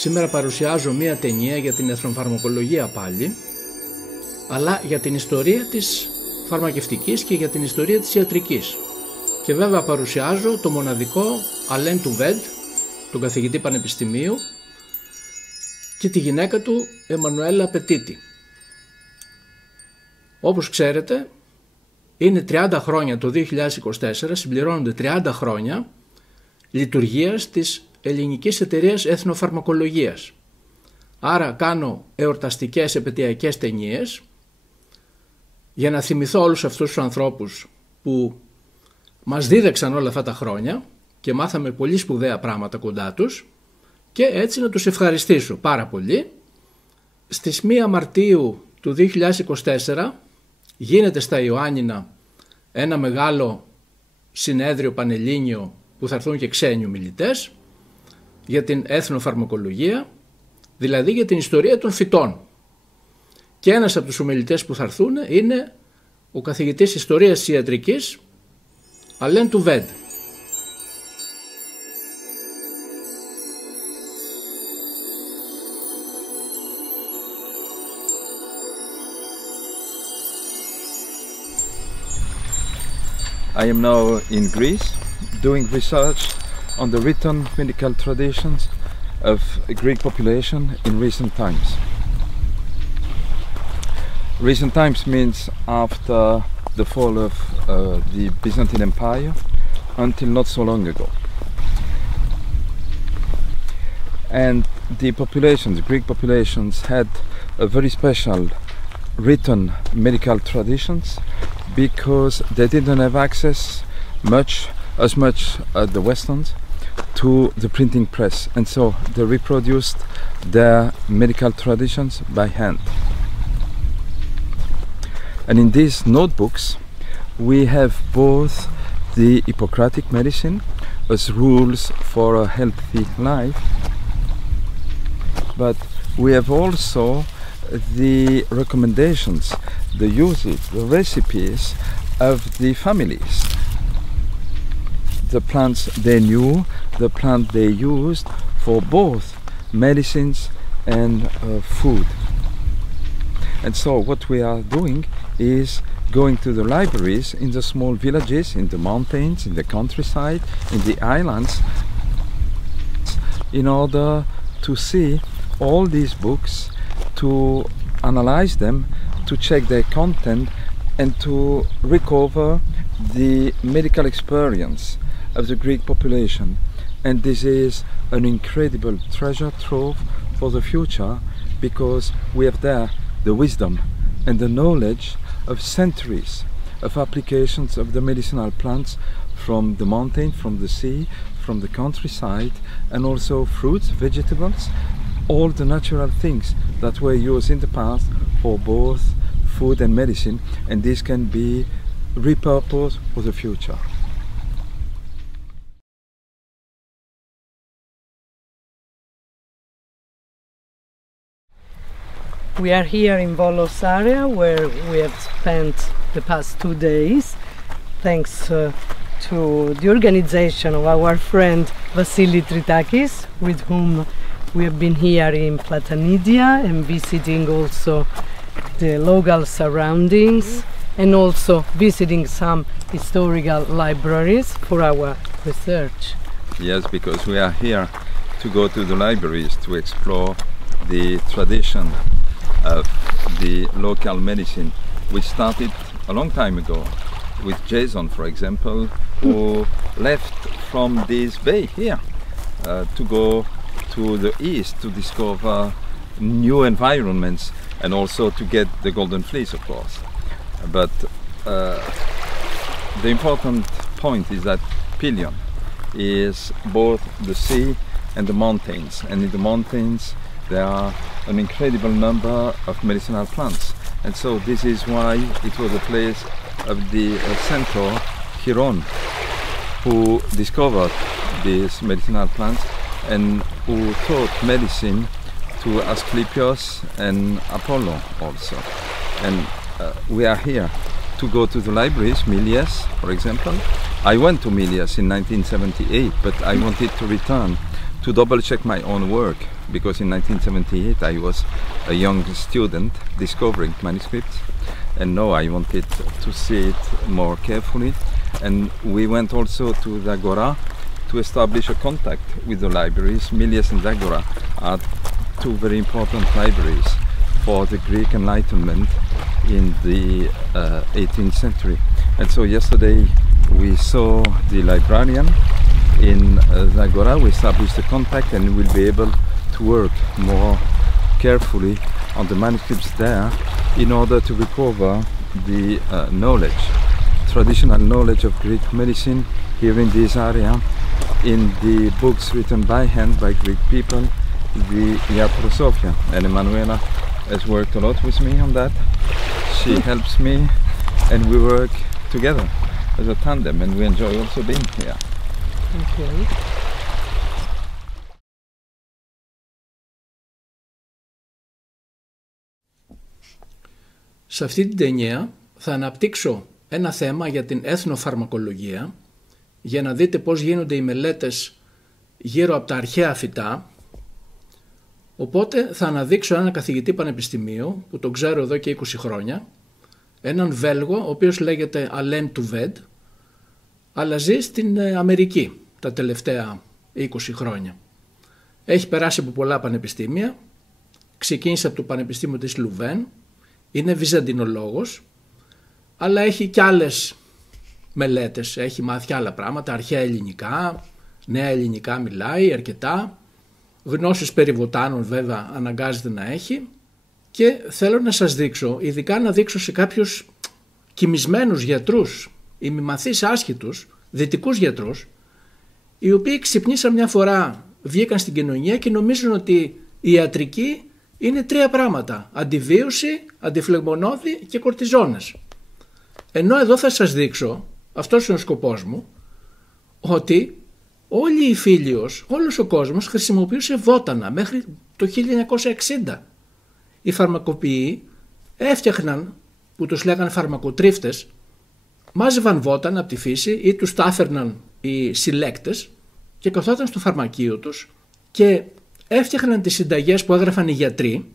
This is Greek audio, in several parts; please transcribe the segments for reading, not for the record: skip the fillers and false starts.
Σήμερα παρουσιάζω μία ταινία για την εθνοφαρμακολογία πάλι, αλλά για την ιστορία της φαρμακευτικής και για την ιστορία της ιατρικής. Και βέβαια παρουσιάζω το μοναδικό Alain Touwaide, τον καθηγητή πανεπιστημίου, και τη γυναίκα του Emanuela Apetiti. Όπως ξέρετε, είναι 30 χρόνια το 2024, συμπληρώνονται 30 χρόνια λειτουργίας της Ελληνικής Εταιρείας Εθνοφαρμακολογίας. Άρα κάνω εορταστικές επετειακές ταινίες για να θυμηθώ όλους αυτούς τους ανθρώπους που μας δίδαξαν όλα αυτά τα χρόνια και μάθαμε πολύ σπουδαία πράγματα κοντά τους και έτσι να τους ευχαριστήσω πάρα πολύ. Στις 1 Μαρτίου του 2024 γίνεται στα Ιωάννινα ένα μεγάλο συνέδριο πανελλήνιο που θα έρθουν και ξένοι ομιλητές για την εθνοφαρμακολογία, δηλαδή για την ιστορία των φυτών. Και ένας από τους ομιλητές που θα έρθουν είναι ο καθηγητής ιστορίας της ιατρικής Alain Touwaide. I am now in Greece doing research on the written medical traditions of a Greek population in recent times. Recent times means after the fall of the Byzantine Empire until not so long ago. And the populations, Greek populations, had a very special written medical traditions because they didn't have access as much as the Westerns to the printing press, and so they reproduced their medical traditions by hand. And in these notebooks we have both the Hippocratic medicine as rules for a healthy life, but we have also the recommendations, the usage, the recipes of the families. The plants they knew, the plant they used for both medicines and food. And so what we are doing is going to the libraries in the small villages, in the mountains, in the countryside, in the islands, in order to see all these books, to analyze them, to check their content, and to recover the medical experience of the Greek population. And this is an incredible treasure trove for the future, because we have there the wisdom and the knowledge of centuries of applications of the medicinal plants from the mountain, from the sea, from the countryside, and also fruits, vegetables, all the natural things that were used in the past for both food and medicine, and this can be repurposed for the future. We are here in Volos area where we have spent the past 2 days thanks to the organization of our friend TRITAKΗS, with whom we have been here in Platanidia and visiting also the local surroundings and also visiting some historical libraries for our research. Yes, because we are here to go to the libraries to explore the tradition of the local medicine, which started a long time ago with Jason, for example, who left from this bay here to go to the east to discover new environments and also to get the golden fleece, of course. But the important point is that Pelion is both the sea and the mountains, and in the mountains there are an incredible number of medicinal plants, and so this is why it was a place of the centaur Chiron, who discovered these medicinal plants and who taught medicine to Asclepius and Apollo also. And we are here to go to the libraries, Milias, for example. I went to Milias in 1978, but I wanted to return to to double check my own work, because in 1978 I was a young student discovering manuscripts, and now I wanted to see it more carefully. And we went also to the Agora to establish a contact with the libraries. Milias and Agora are two very important libraries for the Greek Enlightenment in the 18th century. And so yesterday we saw the librarian in the Agora. We established a contact and we'll be able to work more carefully on the manuscripts there in order to recover the knowledge, traditional knowledge of Greek medicine here in this area, in the books written by hand by Greek people, the Iatrosophia. And Emanuela has worked a lot with me on that. She helps me and we work together as a tandem, and we enjoy also being here. Okay. Σε αυτή την ταινία θα αναπτύξω ένα θέμα για την έθνοφαρμακολογία, για να δείτε πώς γίνονται οι μελέτες γύρω από τα αρχαία φυτά. Οπότε θα αναδείξω έναν καθηγητή πανεπιστημίου που τον ξέρω εδώ και 20 χρόνια, έναν Βέλγο ο οποίος λέγεται Alain Touwaide, αλλά ζει στην Αμερική τα τελευταία 20 χρόνια. Έχει περάσει από πολλά πανεπιστήμια, ξεκίνησε από το Πανεπιστήμιο της Λουβέν, είναι βυζαντινολόγος, αλλά έχει και άλλες μελέτες, έχει μάθει και άλλα πράγματα, αρχαία ελληνικά, νέα ελληνικά μιλάει αρκετά, γνώσεις περί βοτάνων βέβαια αναγκάζεται να έχει, και θέλω να σας δείξω, ειδικά να δείξω σε κάποιους κοιμισμένους γιατρούς, ημιμαθείς άσχετους, δυτικούς γιατρούς, οι οποίοι ξυπνήσαν μια φορά, βγήκαν στην κοινωνία και νομίζουν ότι η ιατρική είναι 3 πράγματα: αντιβίωση, αντιφλεγμονώδη και κορτιζόνες. Ενώ εδώ θα σας δείξω, αυτός είναι ο σκοπός μου, ότι όλη η Φίλιος, όλος ο κόσμος χρησιμοποιούσε βότανα μέχρι το 1960. Οι φαρμακοποιοί έφτιαχναν, που τους λέγανε φαρμακοτρίφτες, μάζευαν βότανα από τη φύση ή τους τα έφερναν οι συλλέκτες και καθόταν στο φαρμακείο τους και έφτιαχναν τις συνταγές που έγραφαν οι γιατροί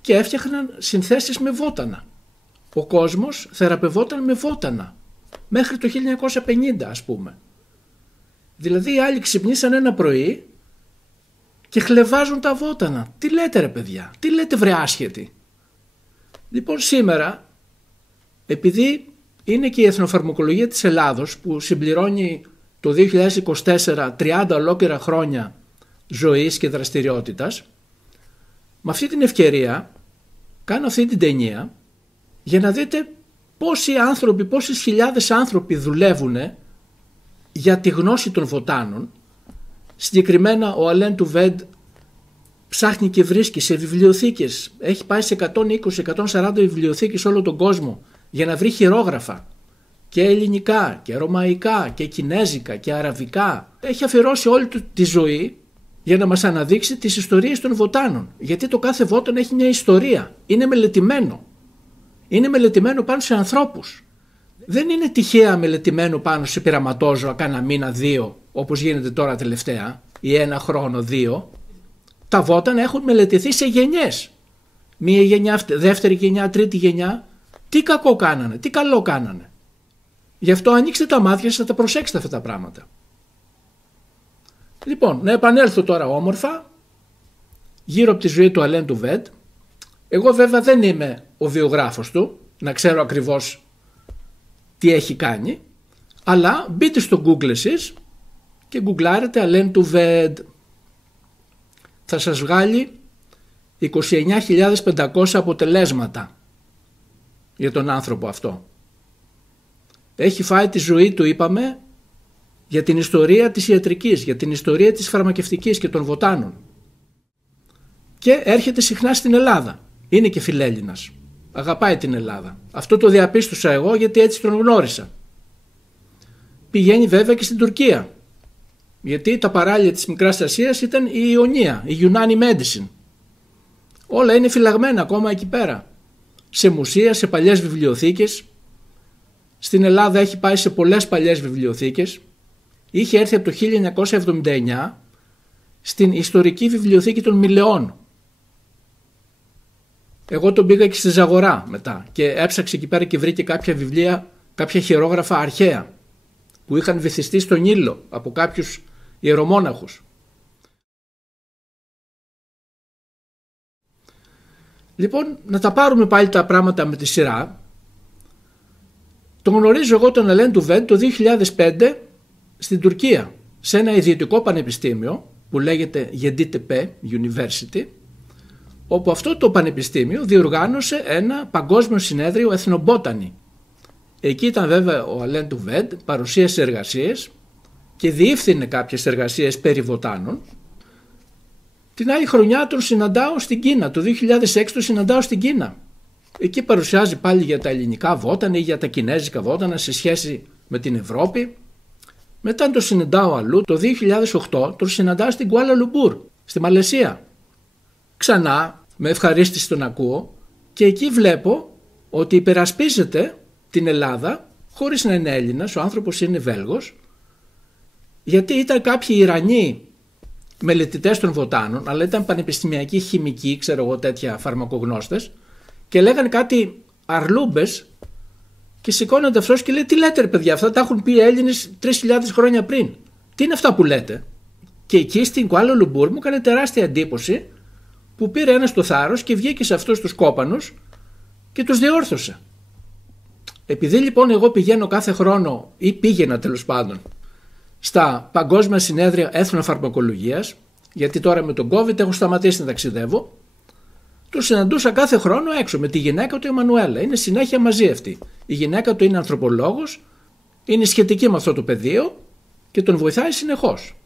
και έφτιαχναν συνθέσεις με βότανα. Ο κόσμος θεραπευόταν με βότανα μέχρι το 1950 ας πούμε. Δηλαδή οι άλλοι ξυπνήσαν ένα πρωί και χλεβάζουν τα βότανα. Τι λέτε ρε παιδιά, τι λέτε βρε άσχετοι. Λοιπόν σήμερα, επειδή είναι και η εθνοφαρμακολογία της Ελλάδος που συμπληρώνει το 2024 30 ολόκληρα χρόνια ζωής και δραστηριότητας, με αυτή την ευκαιρία κάνω αυτή την ταινία για να δείτε πόσοι άνθρωποι, πόσες χιλιάδες άνθρωποι δουλεύουν για τη γνώση των βοτάνων. Συγκεκριμένα ο Alain Touwaide ψάχνει και βρίσκει σε βιβλιοθήκες, έχει πάει σε 120-140 βιβλιοθήκες όλο τον κόσμο για να βρει χειρόγραφα και ελληνικά και ρωμαϊκά και κινέζικα και αραβικά. Έχει αφιερώσει όλη του τη ζωή για να μας αναδείξει τις ιστορίες των βοτάνων, γιατί το κάθε βότανο έχει μια ιστορία, είναι μελετημένο. Είναι μελετημένο πάνω σε ανθρώπους. Δεν είναι τυχαία μελετημένο πάνω σε πειραματόζωα κάνα μήνα 2, όπως γίνεται τώρα τελευταία, ή 1 χρόνο 2. Τα βότανα έχουν μελετηθεί σε γενιές. Μία γενιά, δεύτερη γενιά, τρίτη γενιά. Τι κακό κάνανε, τι καλό κάνανε. Γι' αυτό ανοίξτε τα μάτια σας, θα τα προσέξετε αυτά τα πράγματα. Λοιπόν, να επανέλθω τώρα όμορφα γύρω από τη ζωή του Alain Touwaide. Εγώ βέβαια δεν είμαι ο βιογράφος του, να ξέρω ακριβώς τι έχει κάνει, αλλά μπείτε στο Google εσείς και γκουγκλάρετε Alain Touwaide. Θα σας βγάλει 29.500 αποτελέσματα για τον άνθρωπο αυτό. Έχει φάει τη ζωή του, είπαμε, για την ιστορία της ιατρικής, για την ιστορία της φαρμακευτικής και των βοτάνων. Και έρχεται συχνά στην Ελλάδα. Είναι και φιλέλληνας. Αγαπάει την Ελλάδα. Αυτό το διαπίστωσα εγώ γιατί έτσι τον γνώρισα. Πηγαίνει βέβαια και στην Τουρκία. Γιατί τα παράλια της Μικράς Ασίας ήταν η Ιωνία, η Yunani Medicine. Όλα είναι φυλαγμένα ακόμα εκεί πέρα. Σε μουσεία, σε παλιές βιβλιοθήκες. Στην Ελλάδα έχει πάει σε πολλές παλιές βιβλιοθήκες. Είχε έρθει από το 1979 στην ιστορική βιβλιοθήκη των Μιλεών. Εγώ τον πήγα και στη Ζαγορά μετά και έψαξε εκεί πέρα και βρήκε κάποια βιβλία, κάποια χειρόγραφα αρχαία που είχαν βυθιστεί στον ήλιο από κάποιους ιερομόναχους. Λοιπόν, να τα πάρουμε πάλι τα πράγματα με τη σειρά. Τον γνωρίζω εγώ τον Alain Touwaide το 2005 στην Τουρκία, σε ένα ιδιωτικό πανεπιστήμιο που λέγεται GEDITEPE University, όπου αυτό το πανεπιστήμιο διοργάνωσε ένα παγκόσμιο συνέδριο εθνομπότανη. Εκεί ήταν βέβαια ο Alain Touwaide, παρουσίασε εργασίες και διεύθυνε κάποιες εργασίες περί βοτάνων. Την άλλη χρονιά τον συναντάω στην Κίνα, το 2006 τον συναντάω στην Κίνα. Εκεί παρουσιάζει πάλι για τα ελληνικά βότανα ή για τα κινέζικα βότανα σε σχέση με την Ευρώπη. Μετά τον συναντάω αλλού, το 2008 τον συναντάω στην Κουάλα Λουμπούρ, στη Μαλαισία. Ξανά με ευχαρίστηση τον ακούω και εκεί βλέπω ότι υπερασπίζεται την Ελλάδα χωρίς να είναι Έλληνας, ο άνθρωπος είναι Βέλγος, γιατί ήταν κάποιοι Ιρανοί μελετητές των βοτάνων, αλλά ήταν πανεπιστημιακοί χημικοί, ξέρω εγώ, τέτοια φαρμακογνώστες, και λέγανε κάτι αρλούμπες και σηκώνονται αυτός και λέει: τι λέτε ρε παιδιά, αυτά τα έχουν πει οι Έλληνες 3.000 χρόνια πριν. Τι είναι αυτά που λέτε? Και εκεί στην Κουάλα Λουμπούρ μου έκανε τεράστια εντύπωση που πήρε ένας το θάρρος και βγήκε σε αυτούς τους κόπανους και τους διόρθωσε. Επειδή λοιπόν εγώ πηγαίνω κάθε χρόνο ή πήγαινα τέλος πάντων στα παγκόσμια συνέδρια έθνοφαρμακολογίας, γιατί τώρα με τον COVID έχω σταματήσει να ταξιδεύω, τους συναντούσα κάθε χρόνο έξω με τη γυναίκα του Emanuela. Είναι συνέχεια μαζί αυτή. Η γυναίκα του είναι ανθρωπολόγος, είναι σχετική με αυτό το πεδίο και τον βοηθάει συνεχώς.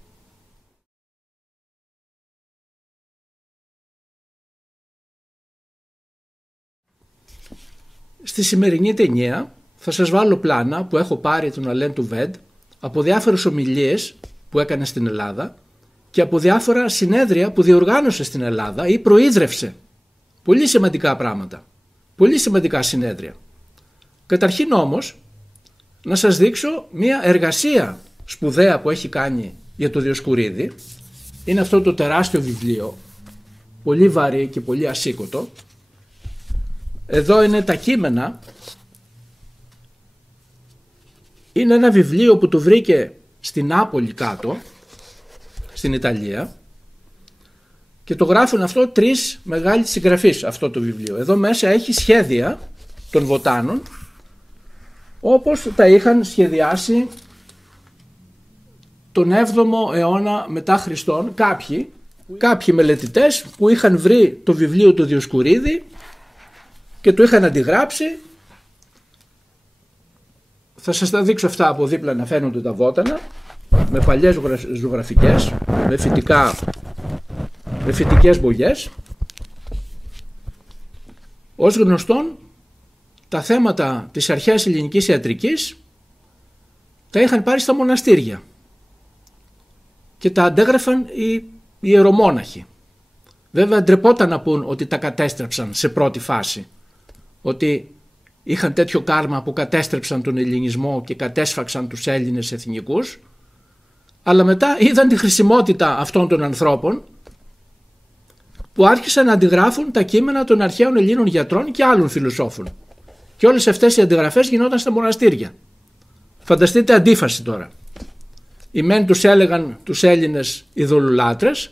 Στη σημερινή ταινία θα σας βάλω πλάνα που έχω πάρει τον Alain Touwaide από διάφορες ομιλίες που έκανε στην Ελλάδα και από διάφορα συνέδρια που διοργάνωσε στην Ελλάδα ή προείδρευσε. Πολύ σημαντικά πράγματα, πολύ σημαντικά συνέδρια. Καταρχήν όμως να σας δείξω μια εργασία σπουδαία που έχει κάνει για το Διοσκουρίδη. Είναι αυτό το τεράστιο βιβλίο, πολύ βαρύ και πολύ ασήκωτο. Εδώ είναι τα κείμενα. Είναι ένα βιβλίο που το βρήκε στην Νάπολη κάτω, στην Ιταλία, και το γράφουν αυτό 3 μεγάλοι συγγραφείς αυτό το βιβλίο. Εδώ μέσα έχει σχέδια των βοτάνων όπως τα είχαν σχεδιάσει τον 7ο αιώνα μετά Χριστόν κάποιοι μελετητές που είχαν βρει το βιβλίο του Διοσκουρίδη και το είχαν αντιγράψει. Θα σας τα δείξω αυτά από δίπλα να φαίνονται τα βότανα με παλιές ζωγραφικές, με φυτικές μπογιές. Ως γνωστόν, τα θέματα της αρχαίας ελληνικής ιατρικής τα είχαν πάρει στα μοναστήρια και τα αντέγραφαν οι ιερομόναχοι. Βέβαια ντρεπόταν να πούν ότι τα κατέστρεψαν σε πρώτη φάση, ότι είχαν τέτοιο κάρμα που κατέστρεψαν τον ελληνισμό και κατέσφαξαν τους Έλληνες εθνικούς, αλλά μετά είδαν τη χρησιμότητα αυτών των ανθρώπων που άρχισαν να αντιγράφουν τα κείμενα των αρχαίων Ελλήνων γιατρών και άλλων φιλοσόφων. Και όλες αυτές οι αντιγραφές γινόταν στα μοναστήρια. Φανταστείτε αντίφαση τώρα. Οι μεν τους έλεγαν τους Έλληνες ειδωλολάτρες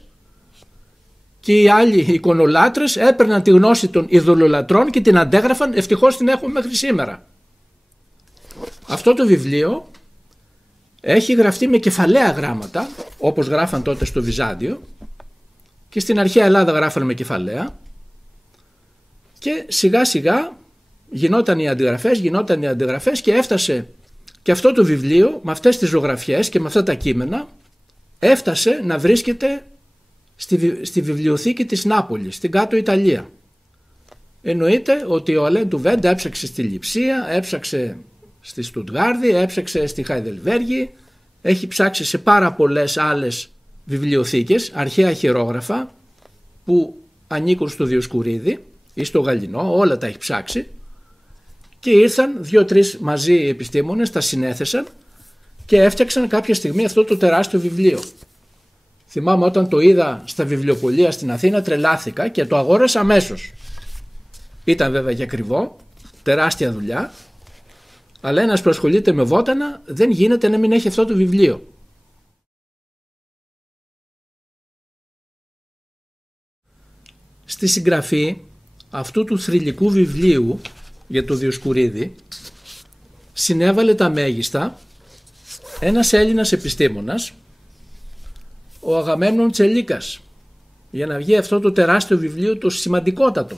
και οι άλλοι εικονολάτρες έπαιρναν τη γνώση των ειδωλολατρών και την αντέγραφαν, ευτυχώς την έχουμε μέχρι σήμερα. Αυτό το βιβλίο έχει γραφτεί με κεφαλαία γράμματα, όπως γράφαν τότε στο Βυζάντιο, και στην αρχαία Ελλάδα γράφανε με κεφαλαία, και σιγά σιγά γινόταν οι αντιγραφές και έφτασε και αυτό το βιβλίο με αυτές τις ζωγραφιές και με αυτά τα κείμενα έφτασε να βρίσκεται στη βιβλιοθήκη της Νάπολης, στην κάτω Ιταλία. Εννοείται ότι ο Alain Touwaide έψαξε στη Λειψία, έψαξε στη Στουτγάρδη, έψαξε στη Χαϊδελβέργη, έχει ψάξει σε πάρα πολλές άλλες βιβλιοθήκες, αρχαία χειρόγραφα που ανήκουν στο Διοσκουρίδη ή στο Γαλλινό, όλα τα έχει ψάξει, και ήρθαν 2-3 μαζί επιστήμονες, τα συνέθεσαν και έφτιαξαν κάποια στιγμή αυτό το τεράστιο βιβλίο. Θυμάμαι όταν το είδα στα βιβλιοπωλεία στην Αθήνα, τρελάθηκα και το αγόρασα αμέσως. Ήταν βέβαια και ακριβό, τεράστια δουλειά, αλλά ένας που ασχολείται με βότανα δεν γίνεται να μην έχει αυτό το βιβλίο. Στη συγγραφή αυτού του θρυλικού βιβλίου για το Διοσκουρίδη συνέβαλε τα μέγιστα ένας Έλληνας επιστήμονας, ο Αγαμέμνων Τσελίκας, για να βγει αυτό το τεράστιο βιβλίο, το σημαντικότατο.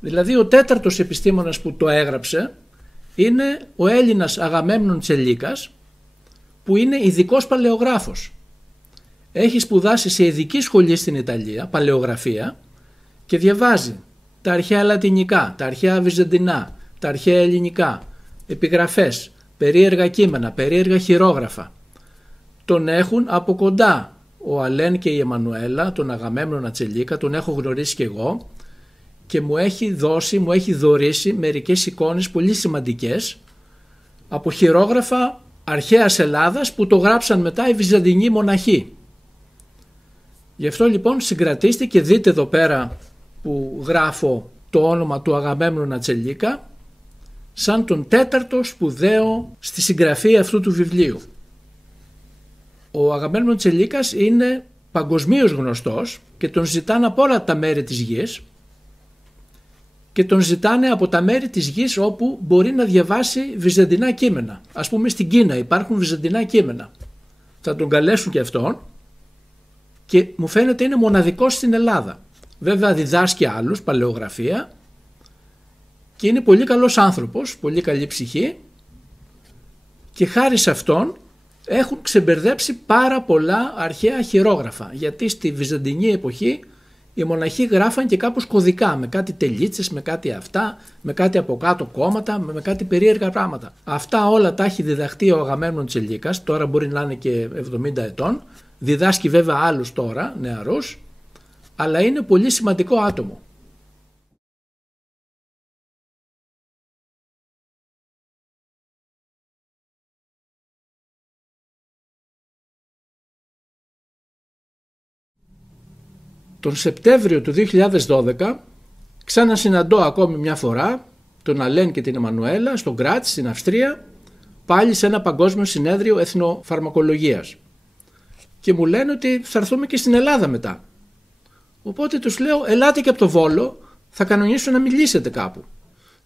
Δηλαδή ο τέταρτος επιστήμονας που το έγραψε είναι ο Έλληνας Αγαμέμνων Τσελίκας, που είναι ειδικός παλαιογράφος. Έχει σπουδάσει σε ειδική σχολή στην Ιταλία, παλαιογραφία, και διαβάζει τα αρχαία λατινικά, τα αρχαία βυζαντινά, τα αρχαία ελληνικά, επιγραφές, περίεργα κείμενα, περίεργα χειρόγραφα. Τον έχουν από κοντά ο Αλέν και η Εμμανουέλα, τον Αγαμέμνονα Τσελίκα, τον έχω γνωρίσει και εγώ και μου έχει δωρήσει μερικές εικόνες πολύ σημαντικές από χειρόγραφα αρχαίας Ελλάδας που το γράψαν μετά οι βυζαντινοί μοναχοί. Γι' αυτό λοιπόν συγκρατήστε και δείτε εδώ πέρα που γράφω το όνομα του Αγαμέμνονα Τσελίκα σαν τον τέταρτο σπουδαίο στη συγγραφή αυτού του βιβλίου. Ο Αγαμέμνων Τσελίκας είναι παγκοσμίως γνωστός και τον ζητάνε από όλα τα μέρη της γης και τον ζητάνε από τα μέρη της γης όπου μπορεί να διαβάσει βυζαντινά κείμενα. Ας πούμε στην Κίνα υπάρχουν βυζαντινά κείμενα. Θα τον καλέσουν και αυτόν και μου φαίνεται είναι μοναδικός στην Ελλάδα. Βέβαια διδάσκει άλλους παλαιογραφία και είναι πολύ καλός άνθρωπος, πολύ καλή ψυχή και χάρη σε αυτόν έχουν ξεμπερδέψει πάρα πολλά αρχαία χειρόγραφα, γιατί στη βυζαντινή εποχή οι μοναχοί γράφαν και κάπως κωδικά, με κάτι τελίτσες, με κάτι αυτά, με κάτι από κάτω κόμματα, με κάτι περίεργα πράγματα. Αυτά όλα τα έχει διδαχτεί ο Αγαμέμνων Τσελίκας, τώρα μπορεί να είναι και 70 ετών, διδάσκει βέβαια άλλους τώρα, νεαρούς, αλλά είναι πολύ σημαντικό άτομο. Τον Σεπτέμβριο του 2012 ξανασυναντώ ακόμη μια φορά τον Αλέν και την Εμμανουέλα στο Γκράτς στην Αυστρία, πάλι σε ένα παγκόσμιο συνέδριο εθνοφαρμακολογίας. Και μου λένε ότι θα έρθουμε και στην Ελλάδα μετά. Οπότε τους λέω ελάτε και από το Βόλο, θα κανονίσω να μιλήσετε κάπου.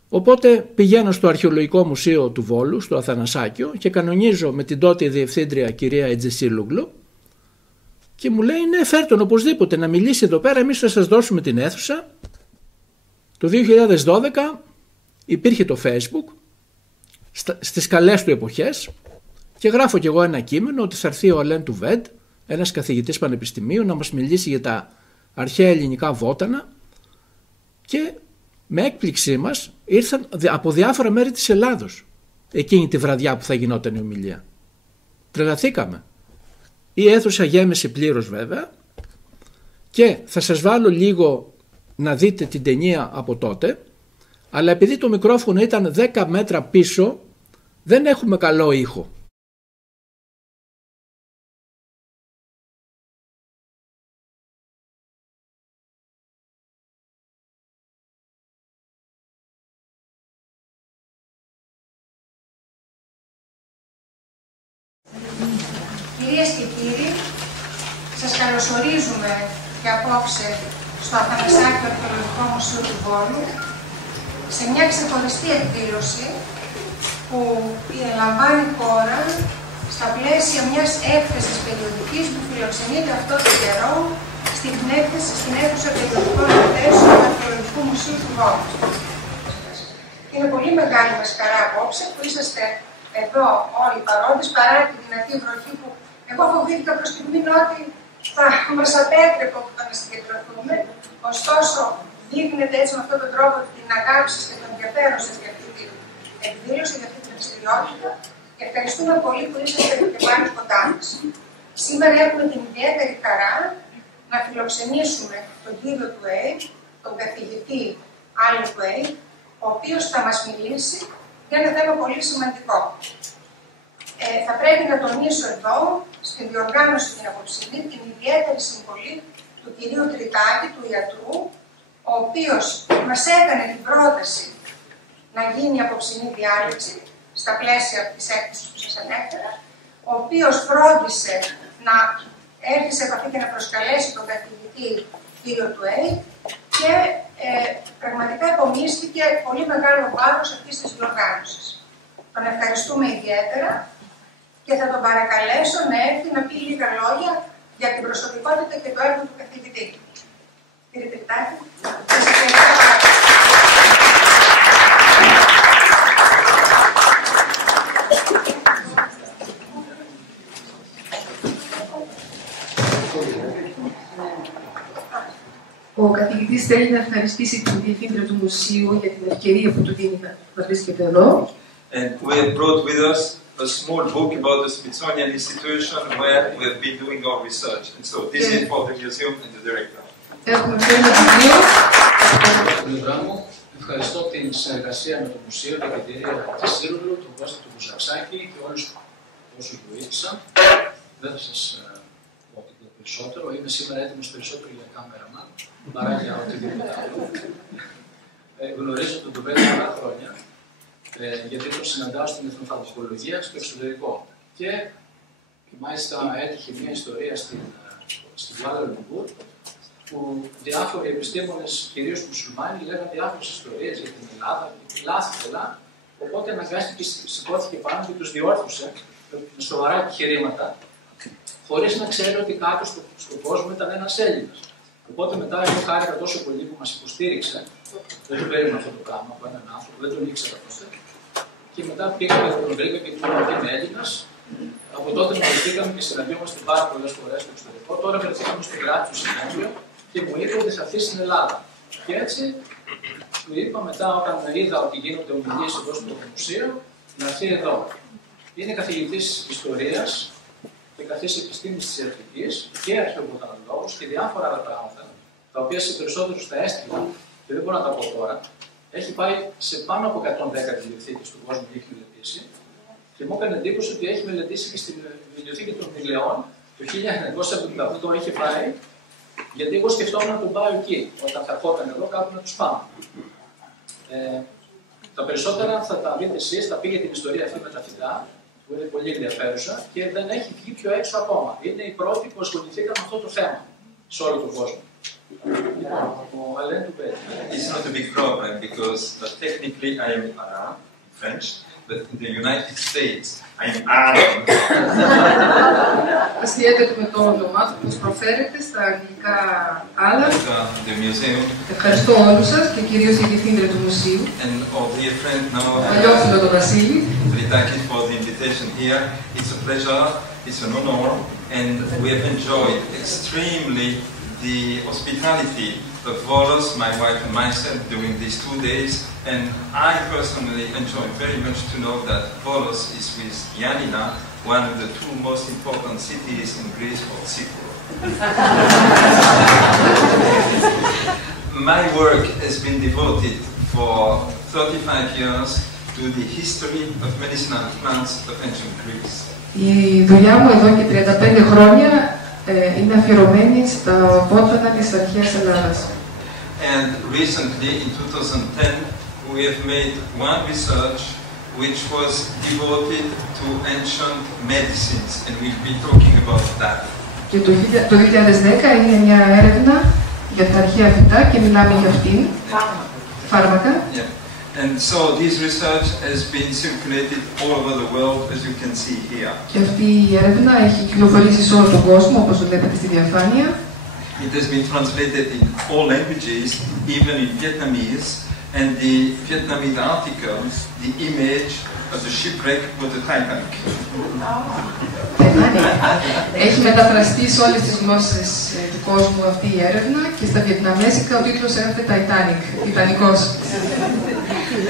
Οπότε πηγαίνω στο Αρχαιολογικό Μουσείο του Βόλου, στο Αθανασάκιο και κανονίζω με την τότε διευθύντρια κυρία Ετζεσίλουγλου και μου λέει ναι φέρτον οπωσδήποτε να μιλήσει εδώ πέρα, εμείς θα σας δώσουμε την αίθουσα. Το 2012 υπήρχε το Facebook στις καλές του εποχές και γράφω κι εγώ ένα κείμενο ότι θα έρθει ο Alain Touwaide, ένας καθηγητής πανεπιστημίου, να μας μιλήσει για τα αρχαία ελληνικά βότανα και με έκπληξή μας ήρθαν από διάφορα μέρη της Ελλάδος εκείνη τη βραδιά που θα γινόταν η ομιλία. Τρελαθήκαμε. Η αίθουσα γέμισε πλήρως βέβαια και θα σας βάλω λίγο να δείτε την ταινία από τότε, αλλά επειδή το μικρόφωνο ήταν 10 μέτρα πίσω δεν έχουμε καλό ήχο. Κυρίες και κύριοι, σας καλωσορίζουμε και απόψε στο Αθανασάκιο Αρχαιολογικό Μουσείο του Βόλου σε μια ξεχωριστή εκδήλωση που λαμβάνει χώρα στα πλαίσια μιας έκθεσης περιοδικής που φιλοξενείται αυτό το καιρό στην αίθουσα περιοδικών εκθέσεων του Αρχαιολογικού Μουσείου του Βόλου. Είναι πολύ μεγάλη μας χαρά απόψε που είσαστε εδώ όλοι παρόντες, παρά τη δυνατή βροχή που εγώ φοβήθηκα προς στιγμήν ότι θα μας απέτρεπε όπου θα να συγκεντρωθούμε. Ωστόσο, δείχνετε έτσι με αυτόν τον τρόπο την αγάπη σας και τον ενδιαφέρον σας για αυτή την εκδήλωση, για αυτή την δραστηριότητα και ευχαριστούμε πολύ που είσαστε και πάλι κοντά μας. Σήμερα έχουμε την ιδιαίτερη χαρά να φιλοξενήσουμε τον κύριο Touwaide, τον καθηγητή Alain Touwaide, ο οποίος θα μας μιλήσει για ένα θέμα πολύ σημαντικό. Θα πρέπει να τονίσω εδώ, στην διοργάνωση την απόψινή την ιδιαίτερη συμβολή του κυρίου Τριτάκη, του ιατρού, ο οποίος μας έκανε την πρόταση να γίνει η απόψινή διάλεξη στα πλαίσια της έκθεσης που σας ανέφερα, ο οποίος φρόντισε να έρθει σε επαφή και να προσκαλέσει τον καθηγητή κύριο Touwaide και πραγματικά επομίστηκε πολύ μεγάλο βάρος αυτής της διοργάνωσης. Τον ευχαριστούμε ιδιαίτερα και θα τον παρακαλέσω να έρθει να πει λίγα λόγια για την προσωπικότητα και το έργο του καθηγητή. Κύριε Τριτάκη, σας ευχαριστώ. Ο καθηγητής θέλει να ευχαριστήσει την διευθύντρια του μουσείου για την ευκαιρία που του δίνει να βρίσκεται εδώ. And we have brought with us a small book about the Smithsonian Institution where we have been doing our research. And so this is for the museum and the director. Έχουμε και ένα βιβλίο. Ευχαριστώ την συνεργασία με το Μουσείο, την εταιρεία της Σύλλογου, τον Κώστα του Μπουζαξάκη και όλους όσους βοήθησαν. Δεν θα σας πω τίποτα περισσότερο. Είμαι σήμερα έτοιμος περισσότερο για κάμεραμαν παρά για οτιδήποτε άλλο. Γνωρίζω τον Touwaide πολλά χρόνια, γιατί τον συναντάω στην εθνοφαρμακολογία στο εξωτερικό. Και μάλιστα έτυχε μια ιστορία στην Κουάλα Λουμπούρ, που διάφοροι επιστήμονες, κυρίως μουσουλμάνοι, λέγανε διάφορες ιστορίες για την Ελλάδα, λάθη πολλά. Οπότε αναγκάστηκε, σηκώθηκε πάνω και τους διόρθωσε με σοβαρά επιχειρήματα, χωρίς να ξέρει ότι κάτω στον κόσμο ήταν ένας Έλληνας. Οπότε μετά εγώ χάρηκα τόσο πολύ που μας υποστήριξε. Δεν το περίμενα αυτό το πράγμα από έναν άνθρωπο, δεν τον ήξερα τότε. Και μετά πήγαμε και τον βρήκα και του είπαμε ότι είναι Έλληνας. Από τότε βρεθήκαμε και συναντιόμαστε πάρα πολλές φορές στο εξωτερικό. Τώρα βρεθήκαμε στο Γράτη του Συνέδριο και μου είπε ότι θα έρθει στην Ελλάδα. Και έτσι του είπα μετά, όταν είδα ότι γίνονται ομιλίες εδώ στο μουσείο, να έρθει εδώ. Είναι καθηγητής ιστορίας και καθηγητής επιστήμης της ιατρικής και αρχαιοβοτανολόγος και διάφορα άλλα πράγματα, τα οποία σε περισσότερους τα έστειλα και δεν μπορώ να τα πω τώρα. Έχει πάει σε πάνω από 110 βιβλιοθήκες του κόσμου και έχει μελετήσει. Και μου έκανε εντύπωση ότι έχει μελετήσει και στην βιβλιοθήκη των Μιλεών το 1978 είχε πάει, γιατί εγώ σκεφτόμουν να τον πάω εκεί, όταν θα ερχόταν εδώ κάπου να τους πάμε. Τα περισσότερα θα τα δείτε εσείς, θα πήγε την ιστορία αυτή με τα φυτά, που είναι πολύ ενδιαφέρουσα και δεν έχει βγει πιο έξω ακόμα. Είναι η πρώτη που ασχοληθήκαν με αυτό το θέμα σε όλο τον κόσμο. Ο Alain Touwaide. It's not a big problem because technically I am Alain, French, but in the United States I am Alain. Αστιέται με το όνομά του, όπως προφέρεται στα αγγλικά Alain. Ευχαριστώ όλους σας και κυρίως τη διευθύντρια του μουσείου. And our dear friend now, Παλιόφιλο τον Βασίλη. ΤΡΙΤΑΚΗΣ for the invitation here. It's a pleasure, it's an honor, and we have enjoyed extremely the hospitality of Volos, my wife and myself during these 2 days, and I personally enjoy very much to know that Volos is with Yanina, one of the 2 most important cities in Greece for Cyprus. My work has been devoted for 35 years to the history of medicinal plants of ancient Greece. Η δουλειά μου εδώ και 35 χρόνια είναι αφιερωμένη στα βότανα της αρχαίας Ελλάδας. And recently, in 2010, we have made one research which was devoted to ancient medicines, and we'll be talking about that. Και το 2010 είναι μια έρευνα για τα αρχαία φυτά και μιλάμε για αυτήν. Φάρμακα. Yeah. And so this research has been circulated all over the world, as you can see here. Και αυτή η έρευνα έχει κυκλοφορήσει σε όλο τον κόσμο, όπως βλέπετε στη διαφάνεια. It has been translated in all languages, even in Vietnamese, and the Vietnamese article, the image of the shipwreck with the Titanic. Έχει μεταφραστεί σε όλες τις γλώσσες του κόσμου αυτή η έρευνα και στα βιετναμέζικα ο τίτλος έγραφε Titanic, Τιτανικός.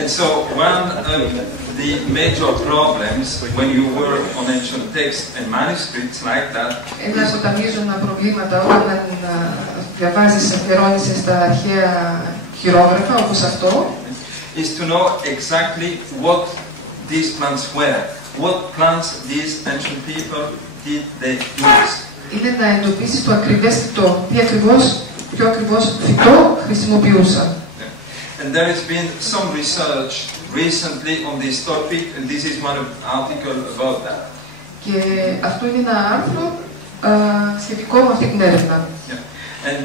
And so one of the major problems when you work on ancient texts and manuscripts like that, ένα από τα μείζωνα προβλήματα όταν διαβάζεις, αφιερώνεσαι στα αρχαία χειρόγραφα όπως αυτό, is to know exactly what these plants were, what plants these ancient people did they use. Είναι να εντοπίσεις το ακριβές φυτό, ποιο ακριβώς φυτό χρησιμοποιούσαν. And there has been some research recently on this topic, and this is one article about that. Και αυτό είναι ένα άρθρο σχετικό με αυτή την έρευνα. And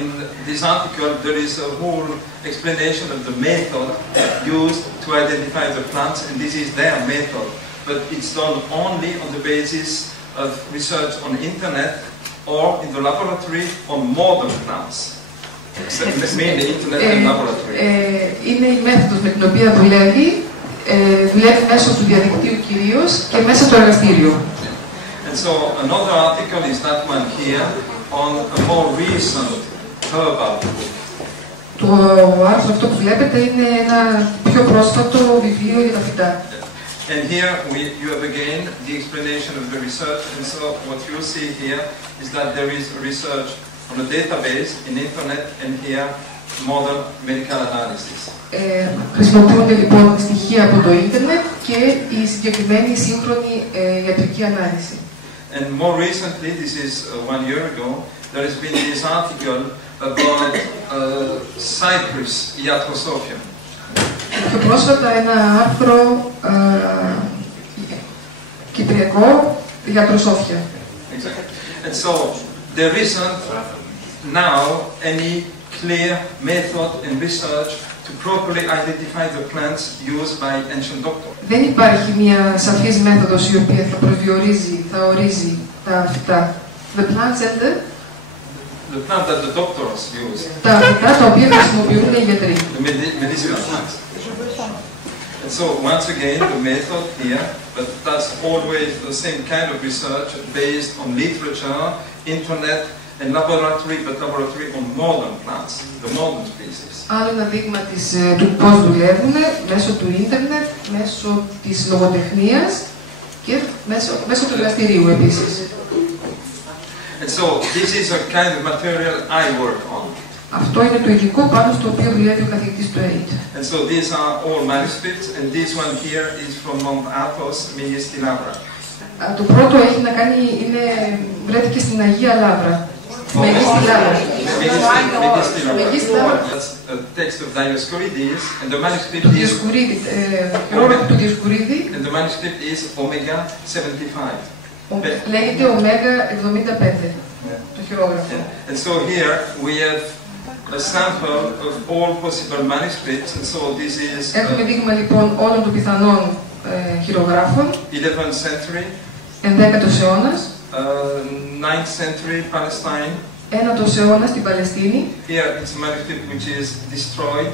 in this article there is a whole explanation of the method used to identify the plants, and this is their method, but it's done only on the basis of research on internet or in the laboratory on modern plants. Mainly internet and laboratory. Είναι η μέθοδος με την οποία δουλεύει μέσω του διαδικτύου κυρίως και μέσα στο εργαστήριο. And so another article is that one here on a more recent herbal book. Το άρθρο αυτό που βλέπετε είναι ένα πιο πρόσφατο βιβλίο για τα φυτά. And here you have again the explanation of the research, and so what you see here is that there is research on a database in internet, and here modern medical analysis. Χρησιμοποιούνται λοιπόν στοιχεία από το ίντερνετ και η συγκεκριμένη σύγχρονη ιατρική ανάλυση. And more recently, this is 1 year ago, there has been this article about Cyprus iatrosophia. Πιο πρόσφατα ένα άρθρο κυπριακό γιατροσόφια. Exactly. And so there isn't now any clear method in research to properly identify the plants used by ancient doctors. Δεν υπάρχει μια σαφής μέθοδος η οποία θα προσδιορίζει, θα ορίζει τα φυτά. The plants and the plant that the doctors use. Τα φυτά τα οποία χρησιμοποιούν οι γιατροί. The medicinal plants. And so once again the method here, but that's always the same kind of research based on literature, internet, and laboratory, but laboratory on modern plants, the modern species. Άλλο ένα δείγμα του πώς δουλεύουν μέσω του ίντερνετ, μέσω της λογοτεχνίας και μέσω του εργαστηρίου επίσης. And so this is a kind of material I work on. Αυτό είναι το υλικό πάνω στο οποίο δουλεύει ο καθηγητής του ΕΙΤ. And so these are all manuscripts, and this one here is from Mount Athos, Megisty Labra. Το πρώτο έχει να κάνει, βρέθηκε στην Αγία Λάβρα. Megisty Labra. Megisty Labra. That's a text of Dioscurides, and the manuscript is χειρόγραφο του Διοσκουρίδη. And the manuscript is Omega 75. Λέγεται Omega 75. Το χειρόγραφο. And so here we have a sample of all possible manuscripts, and so this is. Έχουμε δείγμα λοιπόν όλων των πιθανών χειρογράφων. 11th century. 11ος αιώνας. 9th century Palestine. 9ος αιώνας στην Παλαιστίνη. Here it's a manuscript which is destroyed.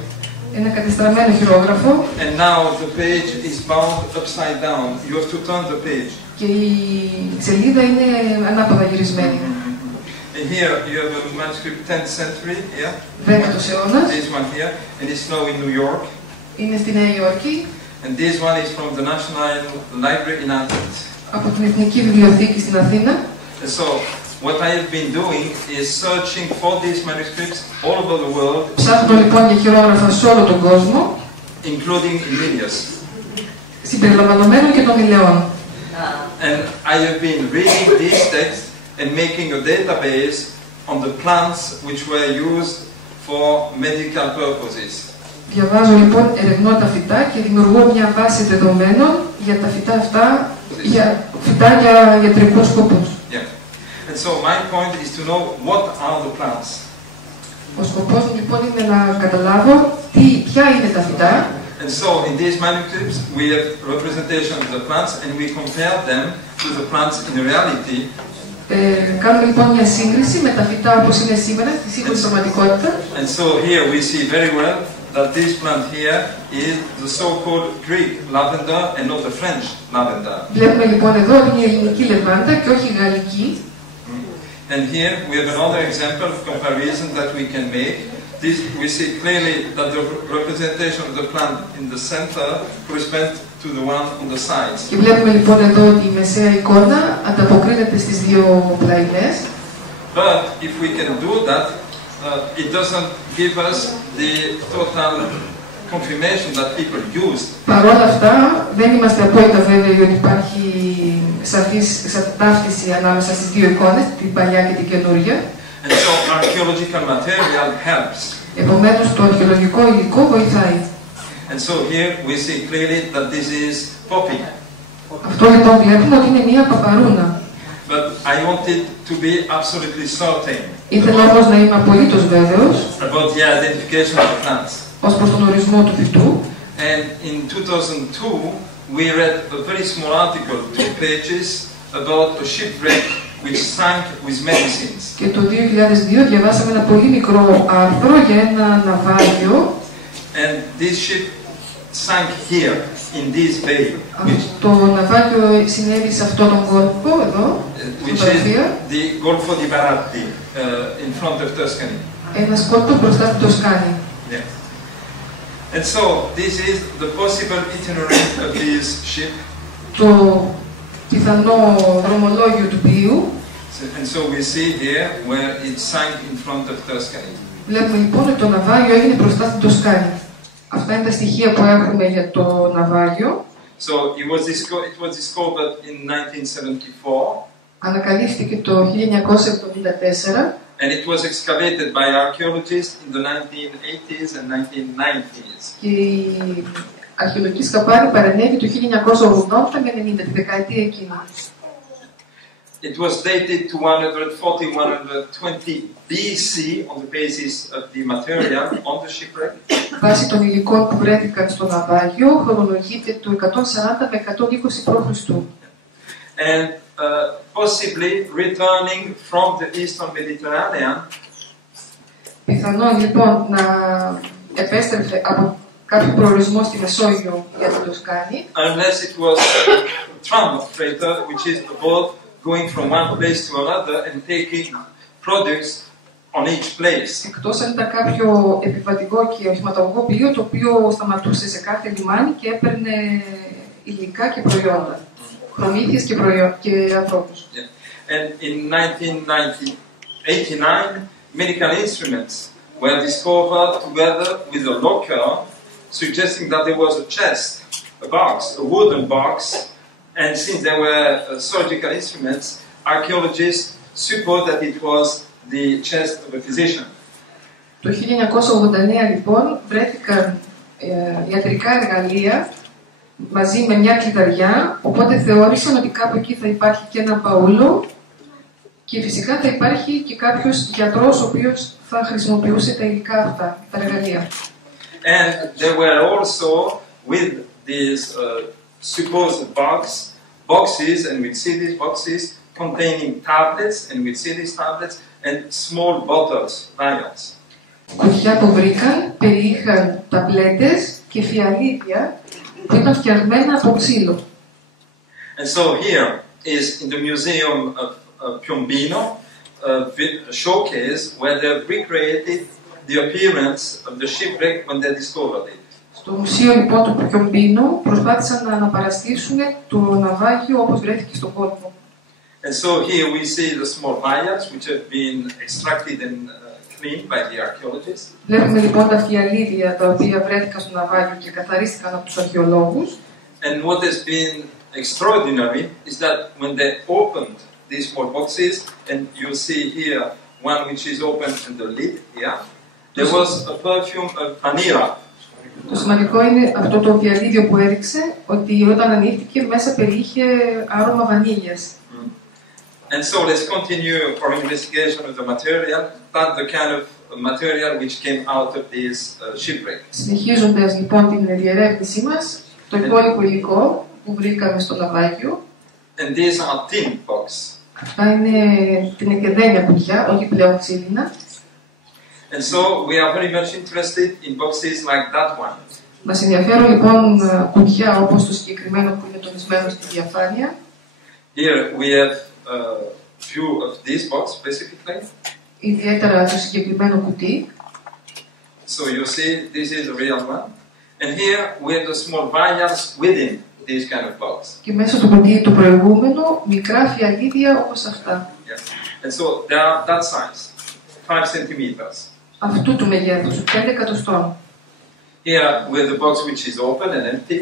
Ένα κατεστραμμένο χειρόγραφο. And now the page is bound upside down. You have to turn the page. Και η σελίδα είναι ανάποδα γυρισμένη. And here you have a manuscript 10th century, yeah. 10ος αιώνας. This one here, and it's now in New York. Είναι στη Νέα Υόρκη. And this one is from the National Library in Athens. Από την Εθνική Βιβλιοθήκη στην Αθήνα. And so what I have been doing is searching for these manuscripts all over the world. Ψάχνω λοιπόν για χειρόγραφα σε όλο τον κόσμο. Including Emilius. Συμπεριλαμβανομένων και των Ηλαιών. And I have been reading these texts and making a database on the plants which were used for medical purposes. Διαβάζω λοιπόν, ερευνώ τα φυτά και δημιουργώ μια βάση δεδομένων για τα φυτά αυτά, για ιατρικούς σκοπούς. Yeah. And so my point is to know what are the plants. Ο σκοπός μου λοιπόν είναι να καταλάβω ποια είναι τα φυτά. And so in these manuscripts we have representation of the plants and we compare them to the plants in reality. Κάνουμε λοιπόν μια σύγκριση με τα φυτά όπως είναι σήμερα, στη σύγχρονη πραγματικότητα. And so here we see very well that this plant here is the so-called Greek lavender and not the French lavender. Βλέπουμε λοιπόν εδώ ότι είναι η ελληνική λεβάντα και όχι η γαλλική. And here we have another example of comparison that we can make. This, we see clearly that the representation of the plant in the center corresponds to the one on the sides. Και βλέπουμε λοιπόν εδώ ότι η μεσαία εικόνα ανταποκρίνεται στις δύο πλαϊνές. But if we can do that, it doesn't give us the total confirmation that people used. Παρ' όλα αυτά δεν είμαστε απόλυτα βέβαιοι ότι υπάρχει σαφής ταύτιση ανάμεσα στις δύο εικόνες, την παλιά και την καινούργια. And so archaeological material helps. Επομένως, το αρχαιολογικό υλικό βοηθάει. And so here we see clearly that this is poppy. Αυτό λοιπόν βλέπουμε ότι είναι μία παπαρούνα. But I wanted to be absolutely certain. Ήθελα όμως να είμαι απολύτως βέβαιος About the identification of the plants. ως προς τον ορισμό του φυτού. And in 2002, we read a very small article, 2 pages, about a shipwreck which sank with medicines. Και το 2002 διαβάσαμε ένα πολύ μικρό άρθρο για ένα ναυάγιο. And this ship sank here, in this bay. Το ναυάγιο συνέβη σε αυτόν τον κόλπο, εδώ, which is the Golfo di Baratti, in front of Tuscany. Ένας κόλπος μπροστά στην Τοσκάνη. Yeah. And so, this is the possible itinerary of this ship. Το πιθανό δρομολόγιο του πλοίου. And so we see here where it sank in front of Tuscany. Βλέπουμε λοιπόν ότι το ναυάγιο έγινε μπροστά στην Τοσκάνη. Αυτά είναι τα στοιχεία που έχουμε για το ναυάγιο. So it was discovered in 1974. Ανακαλύφθηκε το 1974. And it was excavated by archaeologists in the 1980s and 1990s. Και η αρχαιολογική σκαπάνη παρενέβη το 1980 με 90, τη δεκαετία εκείνη. It was dated to 140-120 BC on the basis of the material on the shipwreck. Βάσει των υλικών που βρέθηκαν στο ναυάγιο, χρονολογείται το 140 με 120 π.Χ. And possibly returning from the Eastern Mediterranean. Πιθανόν λοιπόν να επέστρεφε από κάποιο προορισμό στη Μεσόγειο για την Τοσκάνη. Unless it was a tram freighter, which is a boat going from one place to another and taking products on each place. Εκτός αν ήταν κάποιο επιβατικό και οχηματογωγό πλοίο το οποίο σταματούσε σε κάθε λιμάνι και έπαιρνε υλικά και προϊόντα. Προμήθειες και ανθρώπους. Yeah. And in 1989, medical instruments were discovered together with a locker, suggesting that there was a chest, a box, a wooden box, and since there were surgical instruments, archaeologists suppose that it was the chest of a physician. Το 1989 λοιπόν βρέθηκαν ιατρικά εργαλεία μαζί με μια κλειδαριά, οπότε θεώρησαν ότι κάπου εκεί θα υπάρχει και ένα μπαούλο και φυσικά θα υπάρχει και κάποιος γιατρός ο οποίος θα χρησιμοποιούσε τα υλικά αυτά, τα εργαλεία. And there were also with these supposed boxes, and we see these boxes containing tablets, and we see these tablets and small bottles, vials. Κουτιά που βρήκαν περιείχαν ταμπλέτες και φιαλίδια που ήταν φτιαγμένα από ξύλο. And so here is in the museum of Piombino a showcase where they recreated the appearance of the shipwreck when they discovered it. Στο μουσείο λοιπόν του Πιομπίνου προσπάθησαν να αναπαραστήσουν το ναυάγιο όπως βρέθηκε στον κόλπο. And so here we see the small vials which have been extracted and cleaned by the archaeologists. Βλέπουμε λοιπόν τα φιαλίδια τα οποία βρέθηκαν στο ναυάγιο και καθαρίστηκαν από τους αρχαιολόγους. And what has been extraordinary is that when they opened these small boxes, and you see here one which is open and the lid here, there was a perfume of vanilla. Το σημαντικό είναι αυτό το φιαλίδιο που έριξε, ότι όταν ανοίχτηκε μέσα περιείχε άρωμα βανίλιας. And so let's continue our investigation of the material, but the kind of material which came out of this shipwreck. Συνεχίζοντας λοιπόν την διερεύνησή μας, το υπόλοιπο υλικό που βρήκαμε στο ναυάγιο. And these are tin box. Αυτά είναι την εκεδένια κουτιά, όχι πλέον ξύλινα. And so we are very much interested in boxes like that one. Μας ενδιαφέρουν λοιπόν κουτιά όπως το συγκεκριμένο που είναι τονισμένο στη διαφάνεια. Here we have a few of this box specifically. Ιδιαίτερα το συγκεκριμένο κουτί. So you see, this is a real one. And here we have the small vials within this kind of box. Και μέσα στο κουτί το προηγούμενο, μικρά φιαλίδια όπως αυτά. Yes. And so they are that size, 5 centimeters. Αυτού του μεγέθους, 5 εκατοστών. Here we have the box which is open and empty.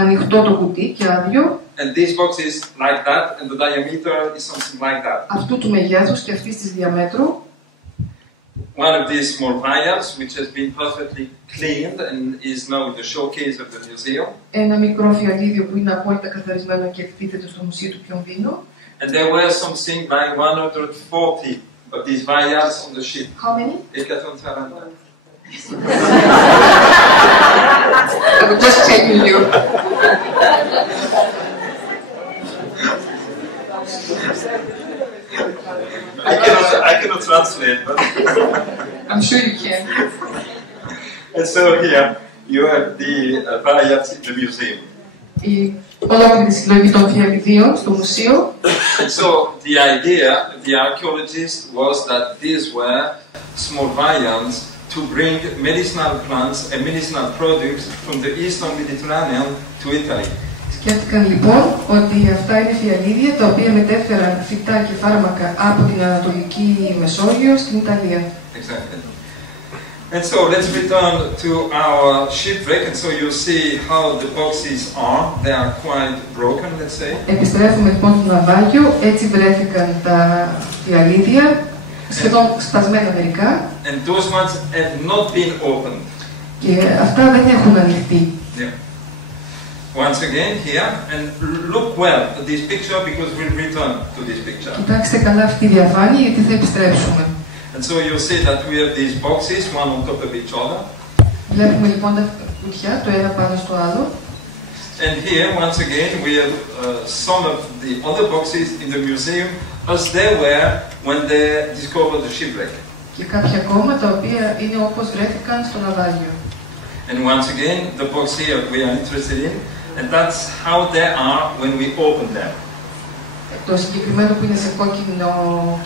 ανοιχτό το κουτί και άδειο. And this box is like that, and the diameter is something like that. Αυτού του μεγέθους και αυτής της διαμέτρου. One of these small vials, which has been perfectly cleaned and is now in the showcase of the museum. Ένα μικρό φιαλίδιο που είναι απόλυτα καθαρισμένο και εκτίθεται στο Μουσείο του Πιονδίνου. And there were something like 140 of these vials on the ship. How many? 140. I'm just checking you. I cannot translate, but I'm sure you can. and so here you have the vials in the museum. Η ολόκληρη συλλογή των φιαλιδίων στο μουσείο. And so the idea of the archaeologists was that these were small vials to bring medicinal plants and medicinal products from the eastern Mediterranean to Italy. Σκέφτηκαν λοιπόν ότι αυτά είναι φιαλίδια τα οποία μετέφεραν φυτά και φάρμακα από την Ανατολική Μεσόγειο στην Ιταλία. Exactly. And so let's return to our shipwreck, and so you see how the boxes are. They are quite broken, let's say. Επιστρέφουμε λοιπόν στο ναυάγιο, έτσι βρέθηκαν τα φιαλίδια, σχεδόν σπασμένα μερικά. And those ones have not been opened. Και αυτά δεν έχουν ανοιχτεί. Yeah. Once again here, and look well at this picture because we'll return to this picture. Κοιτάξτε καλά αυτή τη διαφάνεια γιατί θα επιστρέψουμε. And so you'll see that we have these boxes, one on top of each other. Βλέπουμε λοιπόν τα κουτιά, το ένα πάνω στο άλλο. And here, once again, we have some of the other boxes in the museum as they were when they discovered the shipwreck. Και κάποια ακόμα τα οποία είναι όπως βρέθηκαν στο ναυάγιο. And once again, the box here we are interested in, and that's how they are when we open them. Το συγκεκριμένο που είναι σε κόκκινο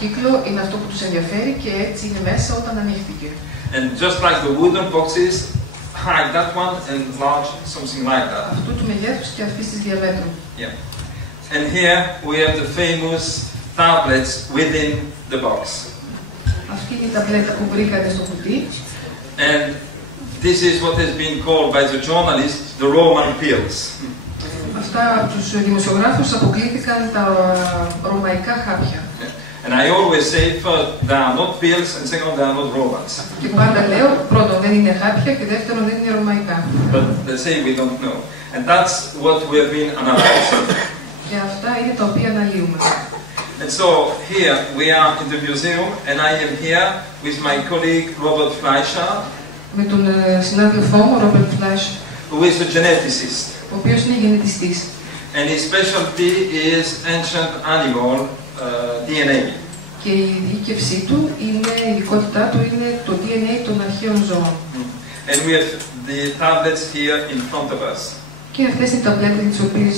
κύκλο είναι αυτό που τους ενδιαφέρει και έτσι είναι μέσα όταν ανοίχθηκε. And just like the wooden boxes, like that one and large, something like that. Αυτού του μεγέθους και αυτής της διαμέτρου. Yeah. And here we have the famous tablets within the box. Αυτή είναι η ταμπλέτα που βρήκατε στο κουτί. And this is what has been called by the journalists the Roman pills. Αυτά από τους δημοσιογράφους αποκλήθηκαν τα ρωμαϊκά χάπια. And I always say, first, they are not pills, and second, they are not Romans. Και πάντα λέω, πρώτον δεν είναι χάπια και δεύτερον δεν είναι ρωμαϊκά. But they say we don't know. And that's what we have been analyzing. Και αυτά είναι τα οποία αναλύουμε. And so here we are in the museum, and I am here with my colleague Robert Fleischer, Με τον συνάδελφό μου, Robert Fleischer, who is a geneticist. ο οποίος είναι γενετιστής. And his specialty is ancient animal DNA. Και η ειδίκευσή του, η ειδικότητά του είναι το DNA των αρχαίων ζώων. And we have the tablets here in front of us. Και αυτές είναι οι ταμπλέτες τις οποίες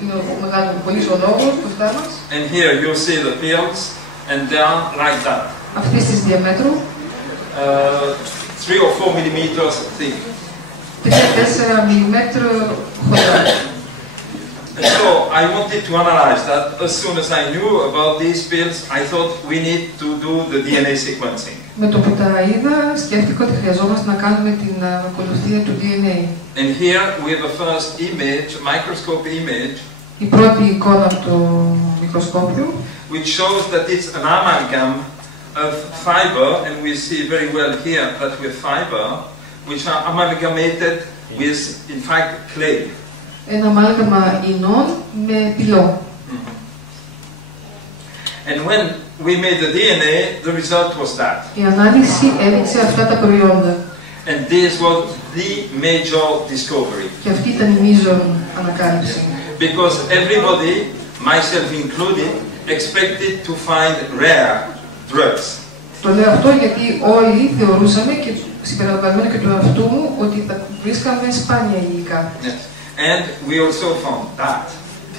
είναι ο μεγάλος, πολύς ο λόγος μπροστά μας. And here you see the pills, and they are like that. Αυτής της διαμέτρου. 3 or 4 millimeters thick. 3-4 μιλιμέτρο χοντρά. And so I wanted to analyze that. As soon as I knew about these pills, I thought we need to do the DNA sequencing. Με το που τα είδα, σκέφτηκα ότι χρειαζόμαστε να κάνουμε την ακολουθία του DNA. And here we have a first image, microscope image, Η πρώτη εικόνα από το μικροσκόπιο, which shows that it's an amalgam of fiber, and we see very well here that we have fiber, which are amalgamated with, in fact, clay. Ένα αμάλγαμα ινών με πυλό. And when we made the DNA, the result was that. Η ανάλυση έδειξε αυτά τα προϊόντα. And this was the major discovery. Και αυτή ήταν η μείζον ανακάλυψη. Because everybody, myself included, expected to find rare drugs. Το λέω αυτό γιατί όλοι θεωρούσαμε, και συμπεριλαμβανομένου και του εαυτού μου, ότι θα βρίσκαμε σπάνια υλικά. Yes. And we also found that.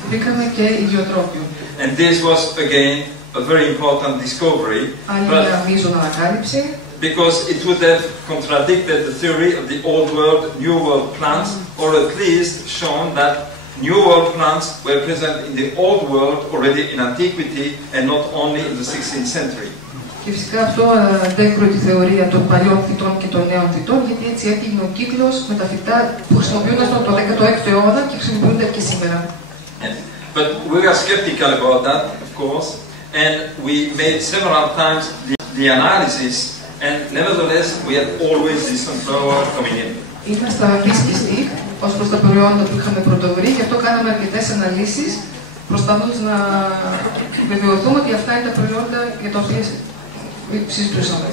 Βρήκαμε και ιδιοτρόπιο. And this was again a very important discovery. Άλλη μια μείζον ανακάλυψη. Because it would have contradicted the theory of the Old World, New World plants, or at least shown that New World plants were present in the Old World already in antiquity and not only in the 16th century. Και φυσικά αυτό αντέκρουε τη θεωρία των παλιών φυτών και των νέων φυτών, γιατί έτσι έγινε ο κύκλος με τα φυτά που χρησιμοποιούνταν το 16ο αιώνα και χρησιμοποιούνται και σήμερα. But we were skeptical about that, of course, and we made several times the analysis, and nevertheless we had always this sunflower coming in. Ήμασταν δύσκολοι ως προς τα προϊόντα που είχαμε πρωτοβρει, γι' αυτό κάναμε αρκετές αναλύσεις, προσπαθώντας να βεβαιωθούμε ότι αυτά είναι τα προϊόντα για τα οποία συζητούσαμε.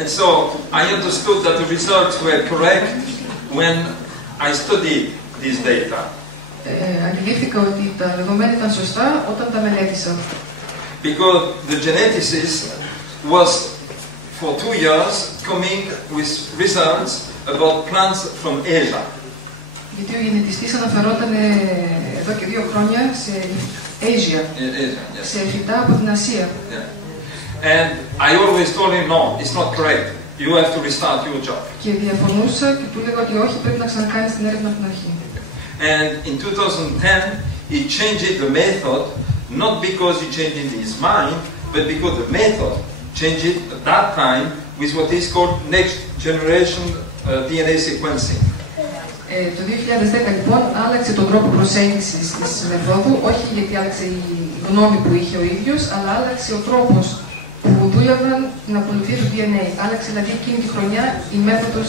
And so I understood that the results were correct when I studied these data. Αντιλήφθηκα ότι τα δεδομένα ήταν σωστά όταν τα μελέτησα. Because the geneticist was for 2 years coming with results about plants from Asia. Γιατί ο γενετιστής αναφερόταν εδώ και 2 χρόνια σε Asia, σε φυτά από την Ασία. And I always told him, no, it's not correct. You have to restart your job. Και διαφωνούσα και του έλεγα ότι όχι, πρέπει να ξανακάνεις την έρευνα από την αρχή. And in 2010, he changed the method, not because he changed his mind, but because the method changed at that time with what is called next generation DNA sequencing. Το 2010 λοιπόν άλλαξε τον τρόπο προσέγγισης της μεθόδου, όχι γιατί άλλαξε η γνώμη που είχε ο ίδιος, αλλά άλλαξε ο τρόπος που δούλευαν την ακολουθία του DNA. Άλλαξε δηλαδή εκείνη τη χρονιά η μέθοδος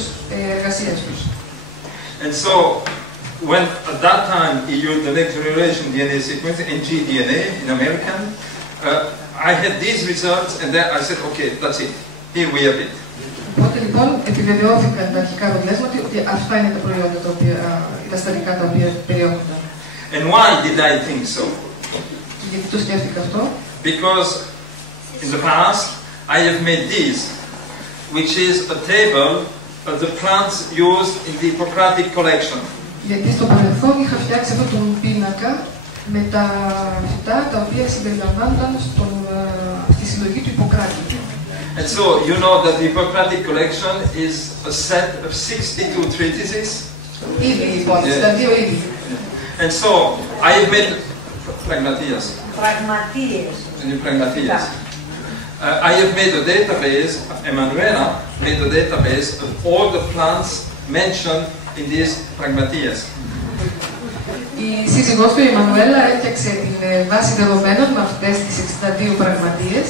εργασίας τους. And so, when at that time he used the next generation DNA sequencing, ngDNA in American, I had these results and then I said, okay, that's it. Here we have it. Οπότε λοιπόν επιβεβαιώθηκαν τα αρχικά αποτελέσματα ότι αυτά είναι τα προϊόντα τα οποία, τα στατικά τα οποία περιέχονταν. And why did I think so? Και γιατί το σκέφτηκα αυτό? Because in the past I have made this, which is a table of the plants used in the Hippocratic collection. Γιατί στο παρελθόν είχα φτιάξει αυτόν τον πίνακα με τα φυτά τα οποία συμπεριλαμβάνονταν στη συλλογή του Ιπποκράτη. And so you know that the Hippocratic collection is a set of 62 treatises. Ήδη λοιπόν, 62 ήδη. And so I have made pragmatias. Pragmatias. I have made a database. Emanuela made a database of all the plants mentioned in these pragmatias. Η σύζυγός του, η Εμμανουέλα, έφτιαξε την βάση δεδομένων με αυτές τις 62 πραγματίες.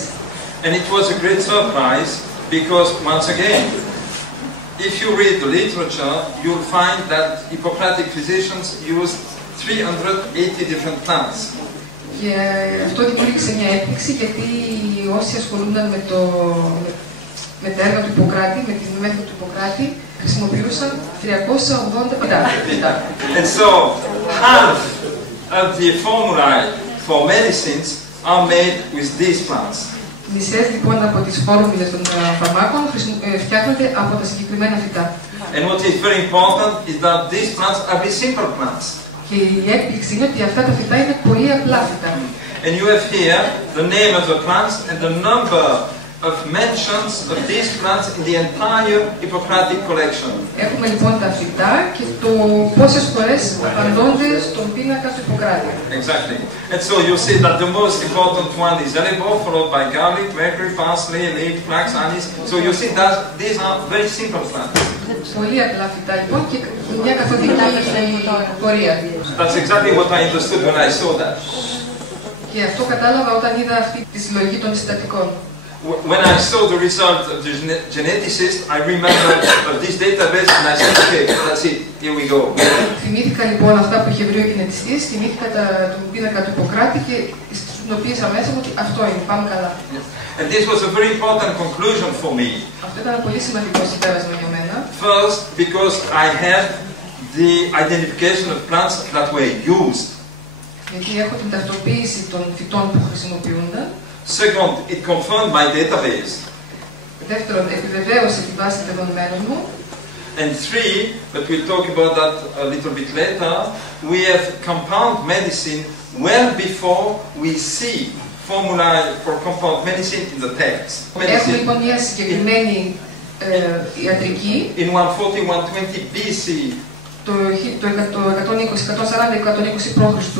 And it was a great surprise because, once again, if you read the literature, you'll find that Hippocratic physicians used 380 different plants. Και αυτό δημιούργησε μια έκπληξη γιατί όσοι ασχολούνταν με τα έργα του Ιπποκράτη, με την μέθοδο του Ιπποκράτη, χρησιμοποιούσαν 380 φυτά. And so, half of the formulae for medicines are made with these plants. Μισές λοιπόν από τις φόρμουλες των φαρμάκων φτιάχνονται από τα συγκεκριμένα φυτά. And what is very important is that these plants are very simple plants. Και η έκπληξη είναι ότι αυτά τα φυτά είναι πολύ απλά φυτά. And you have here the name of the plants and the number of mentions of these plants in the entire Hippocratic collection. Έχουμε λοιπόν τα φυτά και το πόσες φορές απαντώνται στον πίνακα του Ιπποκράτη. Exactly. And so you see that the most important one is hellebore, followed by garlic, mercury, parsley, leek, flax, anise. So you see that these are very simple plants. Πολύ απλά φυτά λοιπόν και μια καθοδική πορεία. That's exactly what I understood when I saw that. Και αυτό κατάλαβα όταν είδα αυτή τη συλλογή των συστατικών. When I saw the result of the geneticist, I remembered of this database and I said, okay, that's it, here we go. Θυμήθηκα λοιπόν αυτά που είχε βρει ο γενετιστής, θυμήθηκα τον πίνακα του Ιπποκράτη και συνειδητοποίησα μέσα μου ότι αυτό είναι, πάμε καλά. And this was a very important conclusion for me. Αυτό ήταν ένα πολύ σημαντικό συμπέρασμα για μένα. First, because I had the identification of plants that were used. Γιατί έχω την ταυτοποίηση των φυτών που χρησιμοποιούνταν. Second, it confirmed my database. Δεύτερον, επιβεβαίωσε τη βάση δεδομένων μου. And three, but we'll talk about that a little bit later, we have compound medicine well before we see formulae for compound medicine in the text. Έχουμε λοιπόν μια συγκεκριμένη ιατρική. In 140-120 BC, το 120-140-120 π.Χ.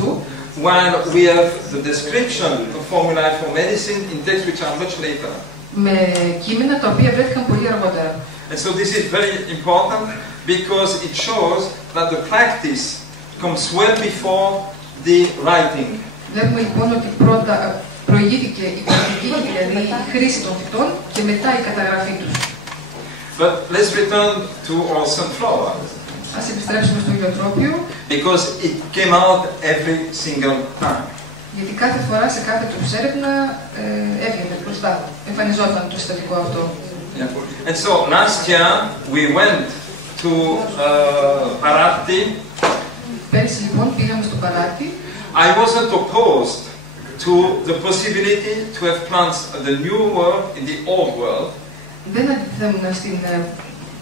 while we have the description of formulae for medicine in texts which are much later. με κείμενα τα οποία βρέθηκαν πολύ αργότερα. And so this is very important because it shows that the practice comes well before the writing. Βλέπουμε λοιπόν ότι πρώτα προηγήθηκε η πρακτική, δηλαδή η χρήση των φυτών, και μετά η καταγραφή τους. But let's return to our sunflower. Ας επιστρέψουμε στο ηλιοτρόπιο. Because it came out every single time. Γιατί κάθε φορά σε κάθε του έρευνα έβγαινε μπροστά, εμφανιζόταν το συστατικό αυτό. Yeah. And so last year we went to Parati. Πέρυσι λοιπόν πήγαμε στο Παράτι. I wasn't opposed to the possibility to have plants of the new world in the old world. Δεν αντιθέμουν στην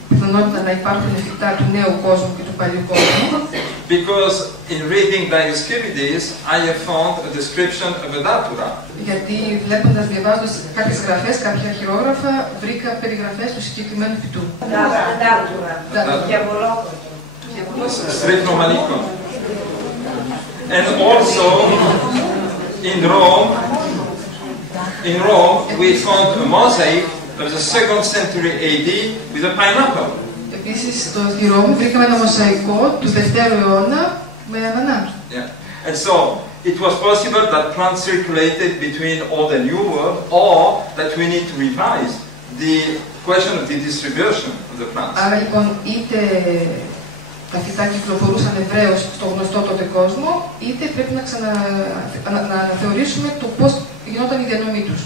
πιθανότητα να υπάρχουν φυτά του νέου κόσμου και του παλιού κόσμου. Because in reading Dioscurides, I have found a description of a datura. Γιατί βλέποντας, διαβάζοντας κάποιες γραφές, κάποια χειρόγραφα, βρήκα περιγραφές του συγκεκριμένου φυτού. Στριχνομαλίκων. And also in Rome, we found a mosaic of the 2nd century AD with a pineapple. Επίσης, στη Ρώμη βρήκαμε ένα μοσαϊκό του 2ου αιώνα με ανανά. Yeah. And so it was possible that plants circulated between old and new world, or that we need to revise the question of the distribution of the plants. Άρα λοιπόν, είτε τα φυτά κυκλοφορούσαν ευρέως στο γνωστό τότε κόσμο, είτε πρέπει να αναθεωρήσουμε το πώς γινόταν η διανομή τους.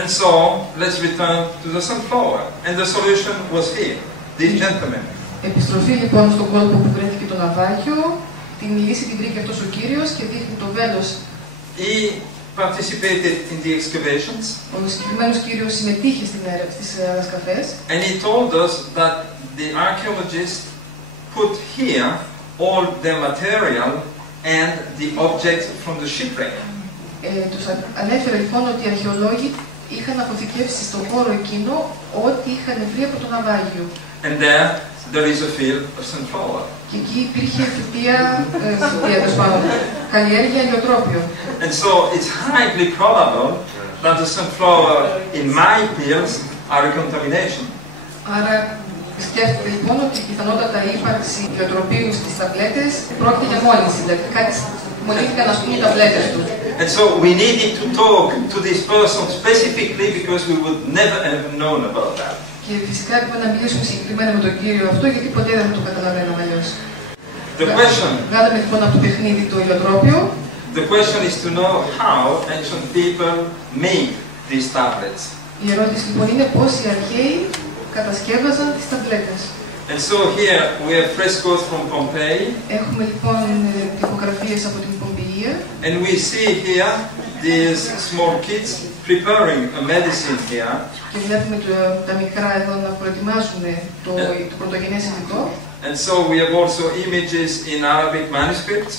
And so, let's return to the sunflower. And the solution was here, this gentleman. Επιστροφή λοιπόν στον κόλπο που βρέθηκε το ναυάγιο, την λύση την βρήκε αυτός ο κύριος και δείχνει το βέλος. He participated in the excavations. Ο συγκεκριμένος κύριος συμμετείχε στις ανασκαφές. And he told us that the archaeologists put here all the material and the objects from the shipwreck. Τους ανέφερε λοιπόν ότι οι αρχαιολόγοι είχαν αποθηκεύσει στον χώρο εκείνο ό,τι είχαν βρει από το ναυάγιο. And there is a field of sunflower. Και εκεί υπήρχε φυτεία, καλλιέργεια ηλιοτρόπιο. And so it's highly probable that the sunflower in my fields are a contamination. Άρα σκέφτεται λοιπόν ότι πιθανότατα η ύπαρξη ηλιοτροπίου στις ταμπλέτες πρόκειται για μόλυνση, δηλαδή κάτι μολύνθηκαν ας πούμε οι ταμπλέτες του. And so we needed to talk to this person specifically because we would never have known about that. Και φυσικά έπρεπε να μιλήσουμε συγκεκριμένα με τον κύριο αυτό, γιατί ποτέ δεν το καταλαβαίναμε αλλιώς. Βγάλαμε λοιπόν από το παιχνίδι το ηλιοτρόπιο. The question is to know how ancient people made these tablets. Η ερώτηση λοιπόν είναι πώς οι αρχαίοι κατασκεύαζαν τις ταμπλέτες. And so here we have frescoes from Pompeii. Έχουμε λοιπόν τυπογραφίες από την Πομπεΐα. And we see here these small kids preparing a medicine here. Και βλέπουμε τα μικρά εδώ να προετοιμάζουν το πρωτογενές υλικό. And so we have also images in Arabic manuscripts.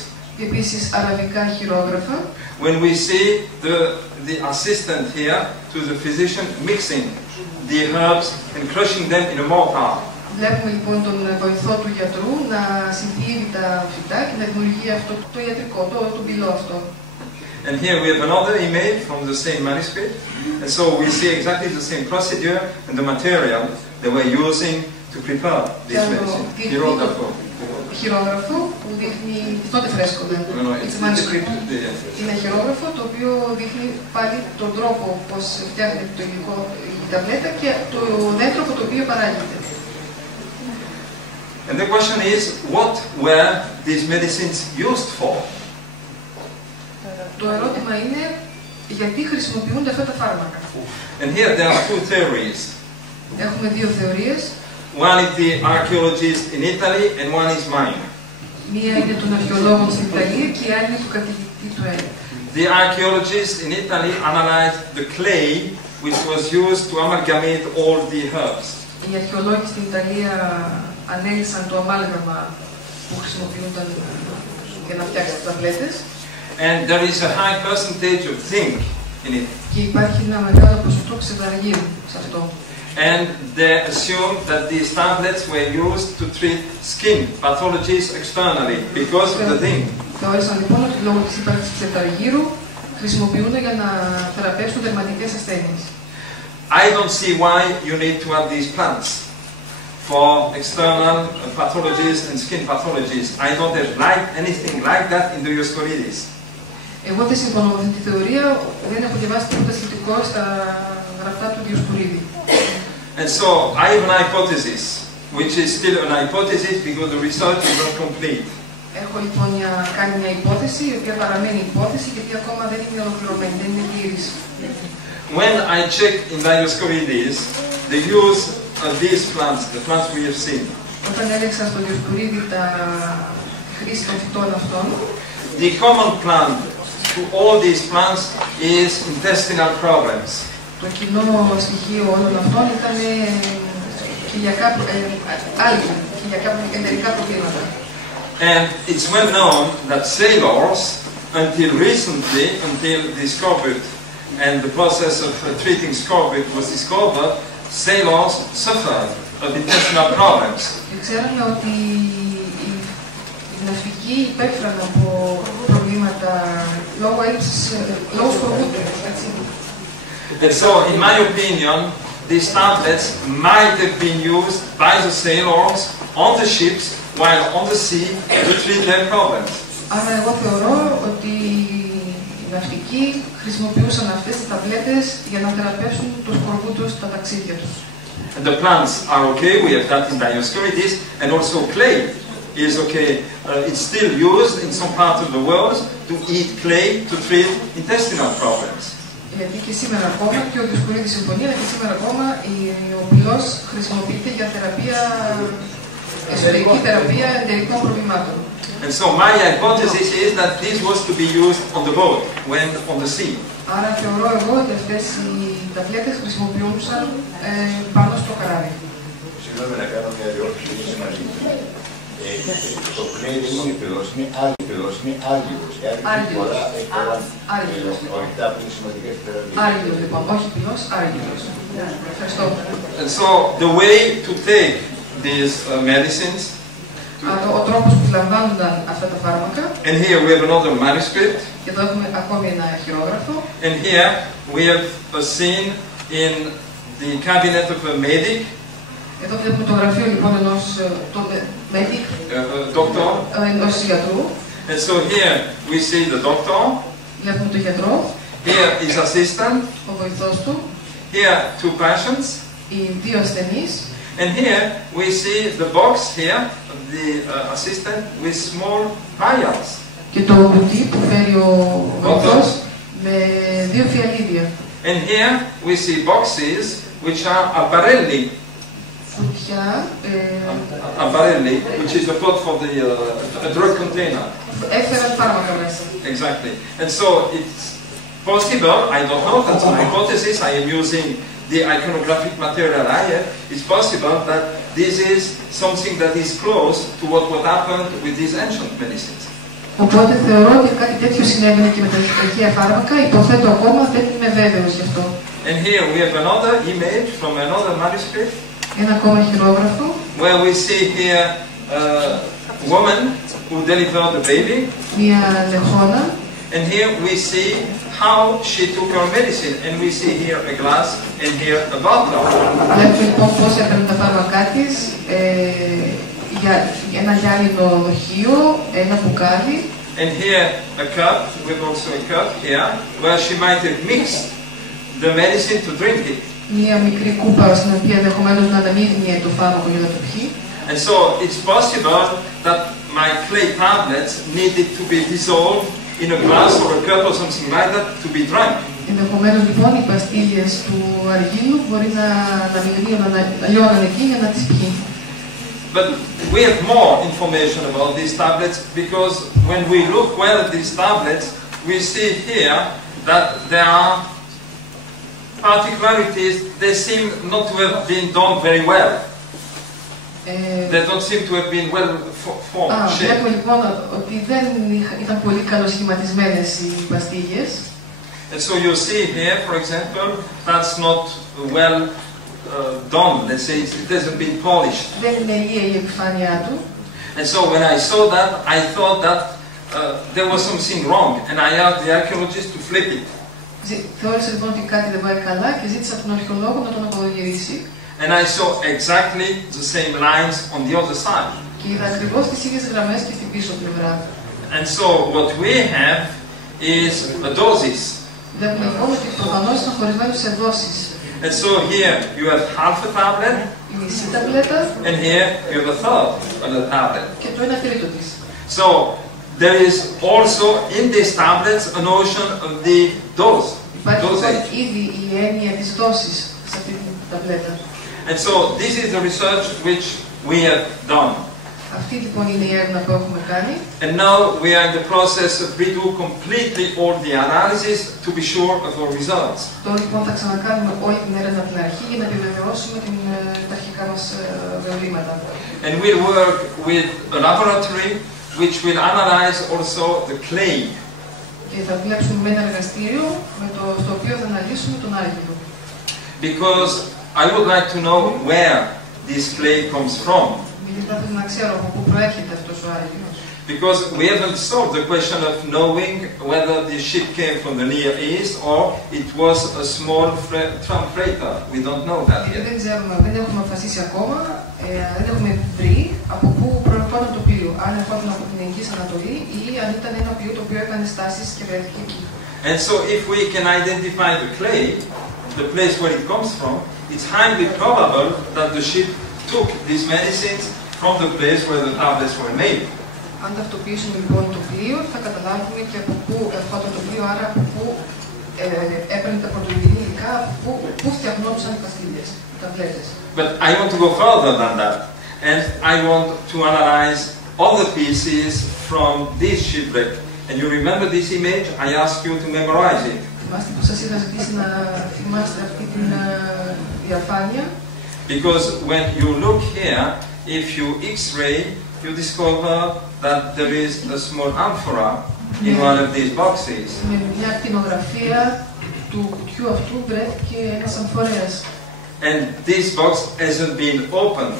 Επίσης αραβικά χειρόγραφα. When we see the assistant here to the physician mixing the herbs and crushing them in a mortar. Βλέπουμε λοιπόν τον βοηθό του γιατρού να συντηρεί τα φυτά και να δημιουργεί αυτό το ιατρικό, το μπυλό αυτό. And here we have another image from the same manuscript. And so we see exactly the same procedure and the material they were using to prepare this medicine. Χειρόγραφο που δείχνει, τότε φρέσκο δεν είναι χειρόγραφο το οποίο δείχνει πάλι τον τρόπο πώς φτιάχνεται το υλικό, η ταμπλέτα και το δέντρο από το οποίο παράγεται. And the question is, what were these medicines used for? Το ερώτημα είναι, γιατί χρησιμοποιούνται αυτά τα φάρμακα. And here there are two theories. Έχουμε δύο θεωρίες. One is the archaeologist in Italy and one is mine. Μία είναι των αρχαιολόγων στην Ιταλία και η άλλη είναι του καθηγητή του Έρευνες. The archaeologists in Italy analyzed the clay which was used to amalgamate all the herbs. Οι αρχαιολόγοι στην Ιταλία ανέλυσαν το αμάλγαμα που χρησιμοποιούνταν για να φτιάξουν τις ταμπλέτες. And there is a high percentage of zinc in it. Και υπάρχει ένα μεγάλο ποσοστό ξεδαργύρου σε αυτό. And they assumed that these tablets were used to treat skin pathologies externally because of the zinc. Θεώρησαν λοιπόν ότι λόγω της ύπαρξης ξεδαργύρου χρησιμοποιούνται για να θεραπεύσουν δερματικές ασθένειες. I don't see why you need to have these plants for external pathologies and skin pathologies. I don't have anything like that in the Dioscurides. Εγώ δεν συμφωνώ με αυτή τη θεωρία, δεν έχω διαβάσει τίποτα σχετικό στα γραφτά του Διοσκουρίδη. And so I have an hypothesis, which is still an hypothesis because the research is not complete. Έχω λοιπόν κάνει μια υπόθεση, η οποία παραμένει υπόθεση, γιατί ακόμα δεν είναι ολοκληρωμένη, δεν είναι πλήρης. When I check in Dioscurides, the use of these plants, the plants we have seen, Όταν έλεξα στο Διοσκουρίδη τα χρήση των φυτών αυτών, the common plant to all these plants is intestinal problems. το κοινό στοιχείο όλων αυτών ήταν χιλιακά εντερικά προβλήματα. And it's well known that sailors, until recently, until the scorbut and the process of treating scorbut was discovered, sailors suffered of intestinal problems. Και ξέραμε ότι οι ναυτικοί υπέφεραν από προβλήματα λόγω έλλειψης, λόγω σκορβούτου. And so, in my opinion, these tablets might have been used by the sailors on the ships while on the sea to treat their problems. Άρα εγώ θεωρώ ότι οι ναυτικοί χρησιμοποιούσαν αυτές τις ταμπλέτες για να θεραπεύσουν τους σκορβούτους στα ταξίδια τους. And the plants are okay, we have that in Dioscurides, and also clay is okay. It's still used in some parts of the world to eat clay to treat intestinal problems. Γιατί και σήμερα ακόμα, και ο Διοσκουρίδης συμφωνεί, αλλά και σήμερα ακόμα ο πυλός χρησιμοποιείται για θεραπεία, εσωτερική θεραπεία εντερικών προβλημάτων. And so my hypothesis is that this was to be used on the boat, when on the sea. Άρα θεωρώ εγώ ότι αυτές οι ταμπλέτες χρησιμοποιούνταν πάνω στο καράβι. Συγγνώμη να κάνω μια διόρθωση, είναι σημαντική. Το κλέι δεν είναι πυλός, είναι άλλη πυλός, είναι άργυρος. Άργυρος. Ορυκτά που είναι σημαντικά στη θεραπεία. Άργυρος λοιπόν, όχι πυλός, άργυρος. Ευχαριστώ. And so the way to take these medicines. Ο τρόπος που λαμβάνονταν αυτά τα φάρμακα. And here we have another manuscript. Και εδώ έχουμε ακόμη ένα χειρόγραφο. And here we have a scene in the cabinet of a medic. Εδώ βλέπουμε το γραφείο λοιπόν ενός medic, ενός γιατρού. And so here we see the doctor. Βλέπουμε τον γιατρό. Here his assistant. Ο βοηθός του. Here two patients. Οι δύο ασθενείς. And here we see the box here of the assistant with small vials. Και το κουτί που φέρει ο βοηθός με δύο φιαλίδια. And here we see boxes which are apparelli. Apparelli, which is the plot for the drug container. Έφεραν φάρμακα μέσα. Exactly. And so it's possible, I don't know, that's my hypothesis, I am using the iconographic material I have, it's possible that this is something that is close to what happened with these ancient medicines. Οπότε θεωρώ ότι κάτι τέτοιο συνέβαινε και με τα αρχαία φάρμακα, υποθέτω ακόμα, δεν είμαι βέβαιος γι' αυτό. And here we have another image from another manuscript. Ένα ακόμα χειρόγραφο. Where we see here a woman who delivered the baby. Μια λεχόνα. And here we see how she took her medicine. And we see here a glass and here a bottle. Βλέπουμε λοιπόν πώς έπαιρνε τα φάρμακά της, ένα γυάλινο δοχείο, ένα μπουκάλι. And here a cup, with also a cup here, where she might have mixed the medicine to drink it. Μια μικρή κούπα στην οποία ενδεχομένως να αναμείγνυε το φάρμακο για να το πιει. And so it's possible that my clay tablets needed to be dissolved in a glass or a cup or something like that to be drunk. Ενδεχομένως λοιπόν οι παστίλιες του αργύλου μπορεί να αναμειγνύουν, να λιώναν εκεί για να τις πιει. But we have more information about these tablets because when we look well at these tablets, we see here that there are particularities. They seem not to have been done very well. They don't seem to have been well formed. Βλέπουμε λοιπόν ότι δεν ήταν πολύ καλοσχηματισμένες οι παστίλιες. And so you see here, for example, that's not well done. Let's say it hasn't been polished. Δεν είναι ηλία η επιφάνειά του. And so when I saw that, I thought that there was something wrong, and I asked the archaeologist to flip it. Θεώρησε λοιπόν ότι κάτι δεν πάει καλά και ζήτησε από τον αρχαιολόγο να τον αποδογυρίσει. And I saw exactly the same lines on the other side. Και είδα ακριβώς τις ίδιες γραμμές και στην πίσω πλευρά. And so what we have is a dosis. Βλέπουμε λοιπόν ότι προφανώς είναι χωρισμένο σε δόσεις. And so here you have half a tablet. Η μισή ταμπλέτα. And here you have a third of the tablet. Και το 1/3 της. So there is also in these tablets a notion of the dose. Υπάρχει ήδη η έννοια της δόσης σε αυτή την ταμπλέτα. And so this is the research which we have done. Αυτή λοιπόν είναι η έρευνα που έχουμε κάνει. And now we are in the process of redo completely all the analysis to be sure of our results. Τώρα λοιπόν θα ξανακάνουμε όλη την έρευνα από την αρχή για να επιβεβαιώσουμε τα αρχικά μας δεδομένα. And we'll work with a laboratory which will analyze also the clay. Και θα δουλέψουμε με ένα εργαστήριο στο οποίο θα αναλύσουμε τον άργυρο. Because I would like to know where this clay comes from. Γιατί θα ήθελα να ξέρω από πού προέρχεται αυτός ο άργυρος. Because we haven't solved the question of knowing whether the ship came from the Near East or it was a small tram freighter. We don't know that yet. Δεν ξέρουμε, δεν έχουμε αποφασίσει ακόμα, δεν έχουμε βρει από πού προερχόταν το πλοίο. Αν ερχόταν από την Αιγής Ανατολή ή αν ήταν ένα πλοίο το οποίο έκανε στάσεις και βρέθηκε εκεί. And so if we can identify the clay, the place where it comes from, it's highly probable that the ship took these medicines from the place where the tablets were made. Αν ταυτοποιήσουμε λοιπόν το πλοίο, θα καταλάβουμε και από πού ερχόταν το πλοίο, άρα από πού έπαιρνε τα πρωτογενή υλικά, από πού φτιαχνόντουσαν οι παστίλες, οι ταμπλέτες. But I want to go further than that, and I want to analyze all the pieces from this shipwreck. And you remember this image? I asked you to memorize it. Θυμάστε που σας είχα ζητήσει να θυμάστε αυτή την διαφάνεια. Because when you look here, if you X-ray, you discover that there is a small amphora in one of these boxes. Με μια κτηνογραφία του κουτιού αυτού βρέθηκε ένας αμφορέας. And this box hasn't been opened.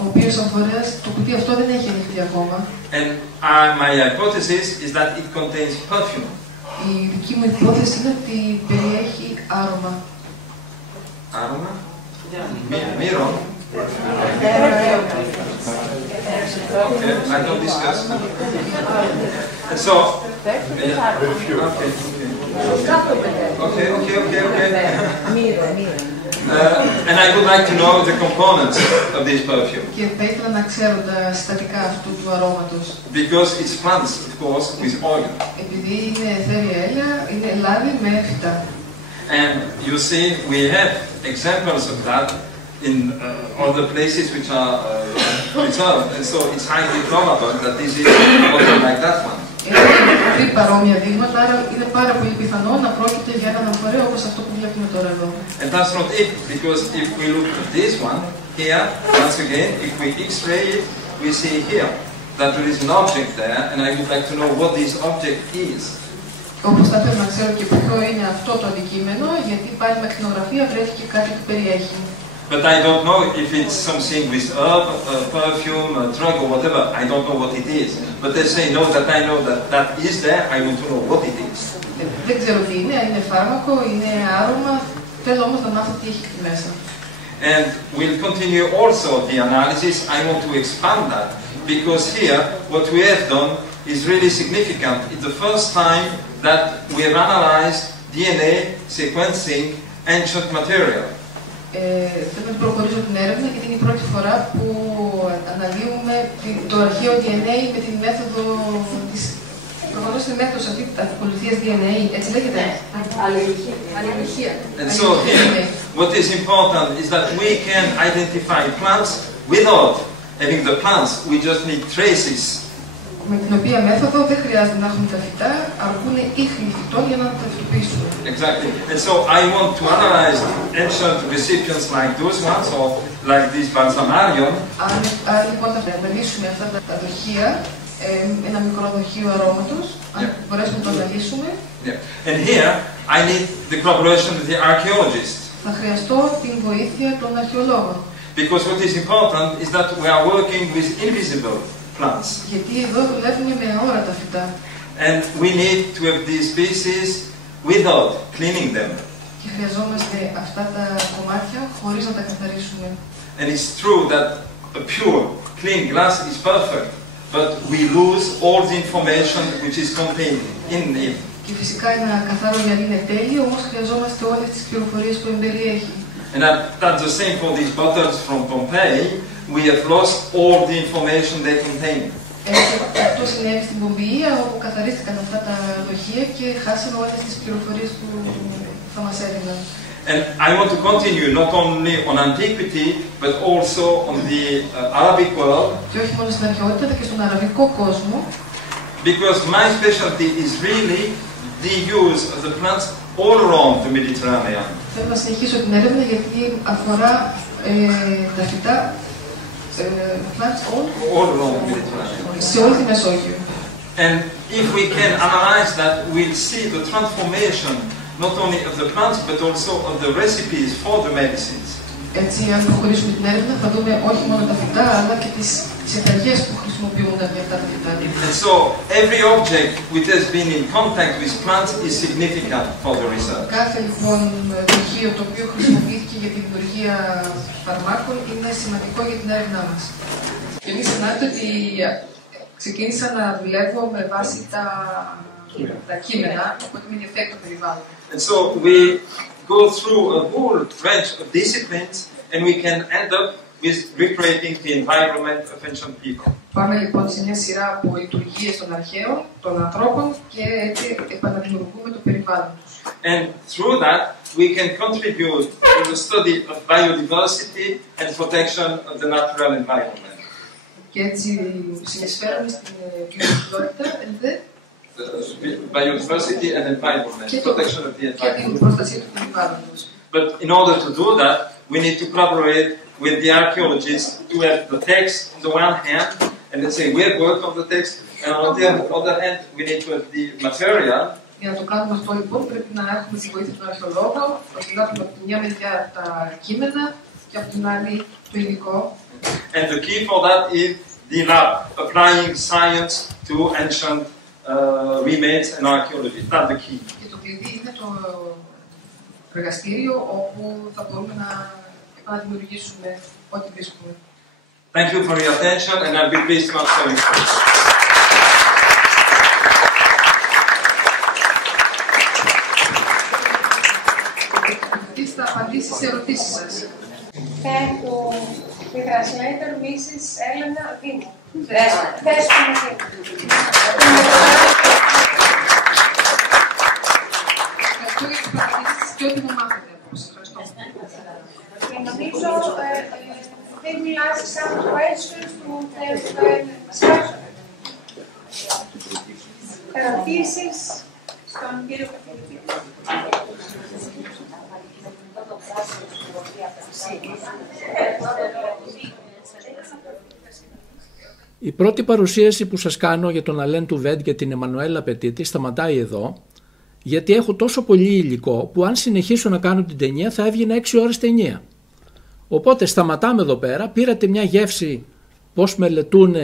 Ο οποίος αμφορέας, το κουτί αυτό δεν έχει ανοιχτεί ακόμα. And my hypothesis is that it contains perfume. Η δική μου υπόθεση είναι ότι περιέχει άρωμα. Άρωμα? Mirror? Okay, I don't discuss. And so, okay. And I would like to know the components of this perfume. Και θα ήθελα να ξέρω τα συστατικά αυτού του αρώματος. Because it's plants, of course, with oil. Επειδή είναι εθέρια έλαια, είναι λάδι με φυτά. And you see, we have examples of that in other places which are preserved, and so it's highly probable that this is also like that one. Έχουμε τρία παρόμοια δείγματα, άρα είναι πάρα πολύ πιθανό να πρόκειται για έναν αμφορέα όπως αυτό που βλέπουμε τώρα εδώ. And that's not it, because if we look at this one here, once again, if we X-ray it, we see here that there is an object there, and I would like to know what this object is. Όπως θα ήθελα να ξέρω και ποιο είναι αυτό το αντικείμενο, γιατί πάλι με κτηνογραφία βρέθηκε κάτι που περιέχει. But I don't know if it's something with herb, perfume, drug or whatever. I don't know what it is. But they say, no, that I know that that is there, I want to know what it is. Δεν ξέρω τι είναι, είναι φάρμακο, είναι άρωμα, θέλω όμως να μάθω τι έχει εκεί μέσα. And we'll continue also the analysis. I want to expand that, because here, what we have done is really significant. It's the first time that we have analyzed DNA sequencing ancient material. Θέλω να προχωρήσω την έρευνα γιατί είναι η πρώτη φορά που αναλύουμε το αρχαίο DNA με την μέθοδο της... Προφανώς είναι μέθοδος αυτή της ακολουθίας DNA, έτσι λέγεται. Αλληλουχία. And so here, what is important is that we can identify plants without having the plants. We just need traces. Με την οποία μέθοδο δεν χρειάζεται να έχουμε τα φυτά, αρκούν ίχνη φυτών για να τα ταυτοποιήσουμε. Exactly. And so I want to analyze ancient recipients like those ones, or like this balsamarium. Αν λοιπόν θα αναλύσουμε αυτά τα δοχεία, ένα μικρό δοχείο αρώματος, αν μπορέσουμε να το αναλύσουμε. And here I need the collaboration with the archaeologists. Θα χρειαστώ την βοήθεια των αρχαιολόγων. Because what is important is that we are working with invisible plants. Γιατί εδώ δουλεύουμε με αόρατα φυτά. And we need to have these species without cleaning them. Και χρειαζόμαστε αυτά τα κομμάτια χωρίς να τα καθαρίσουμε. And it's true that a pure, clean glass is perfect, but we lose all the information which is contained in it. Και φυσικά ένα καθαρό γυαλί είναι τέλειο, όμως χρειαζόμαστε όλες τις πληροφορίες που εμπεριέχει. And that's the same for these bottles from Pompeii. We have lost all the information they contain. Αυτό συνέβη στην Πομπιεία, όπου καθαρίστηκαν αυτά τα δοχεία και χάσαμε όλες τις πληροφορίες που θα μας έδιναν. And I want to continue not only on antiquity, but also on the Arabic world. Και όχι μόνο στην αρχαιότητα, αλλά και στον αραβικό κόσμο. Because my specialty is really the use of the plants all around the Mediterranean. Θέλω να συνεχίσω την έρευνα γιατί αφορά τα φυτά plants all around the Mediterranean. Σε όλη τη Μεσόγειο. And if we can analyze that, we'll see the transformation not only of the plants but also of the recipes for the medicines. Έτσι, αν προχωρήσουμε την έρευνα, θα δούμε όχι μόνο τα φυτά, αλλά και τις συνταγές που χρησιμοποιούνταν για αυτά τα φυτά. And so, every object which has been in contact with plants is significant for the research. Κάθε λοιπόν δοχείο το οποίο χρησιμοποιήθηκε για τη δημιουργία φαρμάκων είναι σημαντικό για την έρευνά μας. Και μην ξεχνάτε ότι ξεκίνησα να δουλεύω με βάση τα κείμενα, οπότε με ενδιαφέρει το περιβάλλον. And so we go through a whole range of disciplines and we can end up with recreating the environment of ancient people. Πάμε λοιπόν σε μια σειρά από λειτουργίες των αρχαίων, των ανθρώπων και έτσι επαναδημιουργούμε το περιβάλλον τους. And through that we can contribute to the study of biodiversity and protection of the natural environment. Και έτσι συνεισφέρουμε στην βιοποικιλότητα biodiversity and environment, protection of the environment. But in order to do that, we need to collaborate with the archaeologists to have the text on the one hand, and let's say we have worked on the text, and on the other hand, we need to have the material. Για να το κάνουμε αυτό λοιπόν πρέπει να έχουμε τη βοήθεια του αρχαιολόγου, ώστε να έχουμε από τη μια μεριά τα κείμενα και από την άλλη το υλικό. And the key for that is the lab, applying science to ancient remains and archaeology. That's the key. Και το κλειδί είναι το εργαστήριο όπου θα μπορούμε να επαναδημιουργήσουμε ό,τι βρίσκουμε. Thank you for your attention and I'll be pleased to answer your questions. Θα απαντήσει σε ερωτήσεις σας. Thank you. The translator, Mrs. Elena Dimo. Δέσποινα Δήμο. Ευχαριστώ για τις παρατηρήσεις και ό,τι μου μάθετε. Ευχαριστώ. Νομίζω they will ask some questions to the discussion. Ερωτήσεις στον κύριο καθηγητή. Η πρώτη παρουσίαση που σας κάνω για τον Alain Touwaide και την Emanuela Apetiti σταματάει εδώ, γιατί έχω τόσο πολύ υλικό που αν συνεχίσω να κάνω την ταινία θα έβγαινε 6 ώρες ταινία. Οπότε σταματάμε εδώ πέρα, πήρατε μια γεύση πώς μελετούν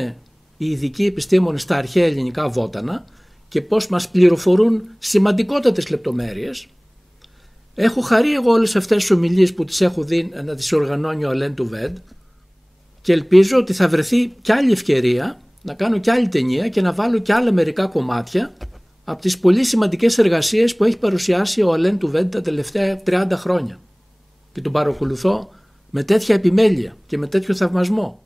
οι ειδικοί επιστήμονες στα αρχαία ελληνικά βότανα και πώς μας πληροφορούν σημαντικότατες λεπτομέρειες. Έχω χαρεί εγώ όλες αυτές τις ομιλίες που τις έχω δει να τις οργανώνει ο Alain Touwaide και ελπίζω ότι θα βρεθεί κι άλλη ευκαιρία να κάνω κι άλλη ταινία και να βάλω κι άλλα μερικά κομμάτια από τις πολύ σημαντικές εργασίες που έχει παρουσιάσει ο Alain Touwaide τα τελευταία 30 χρόνια και τον παρακολουθώ με τέτοια επιμέλεια και με τέτοιο θαυμασμό.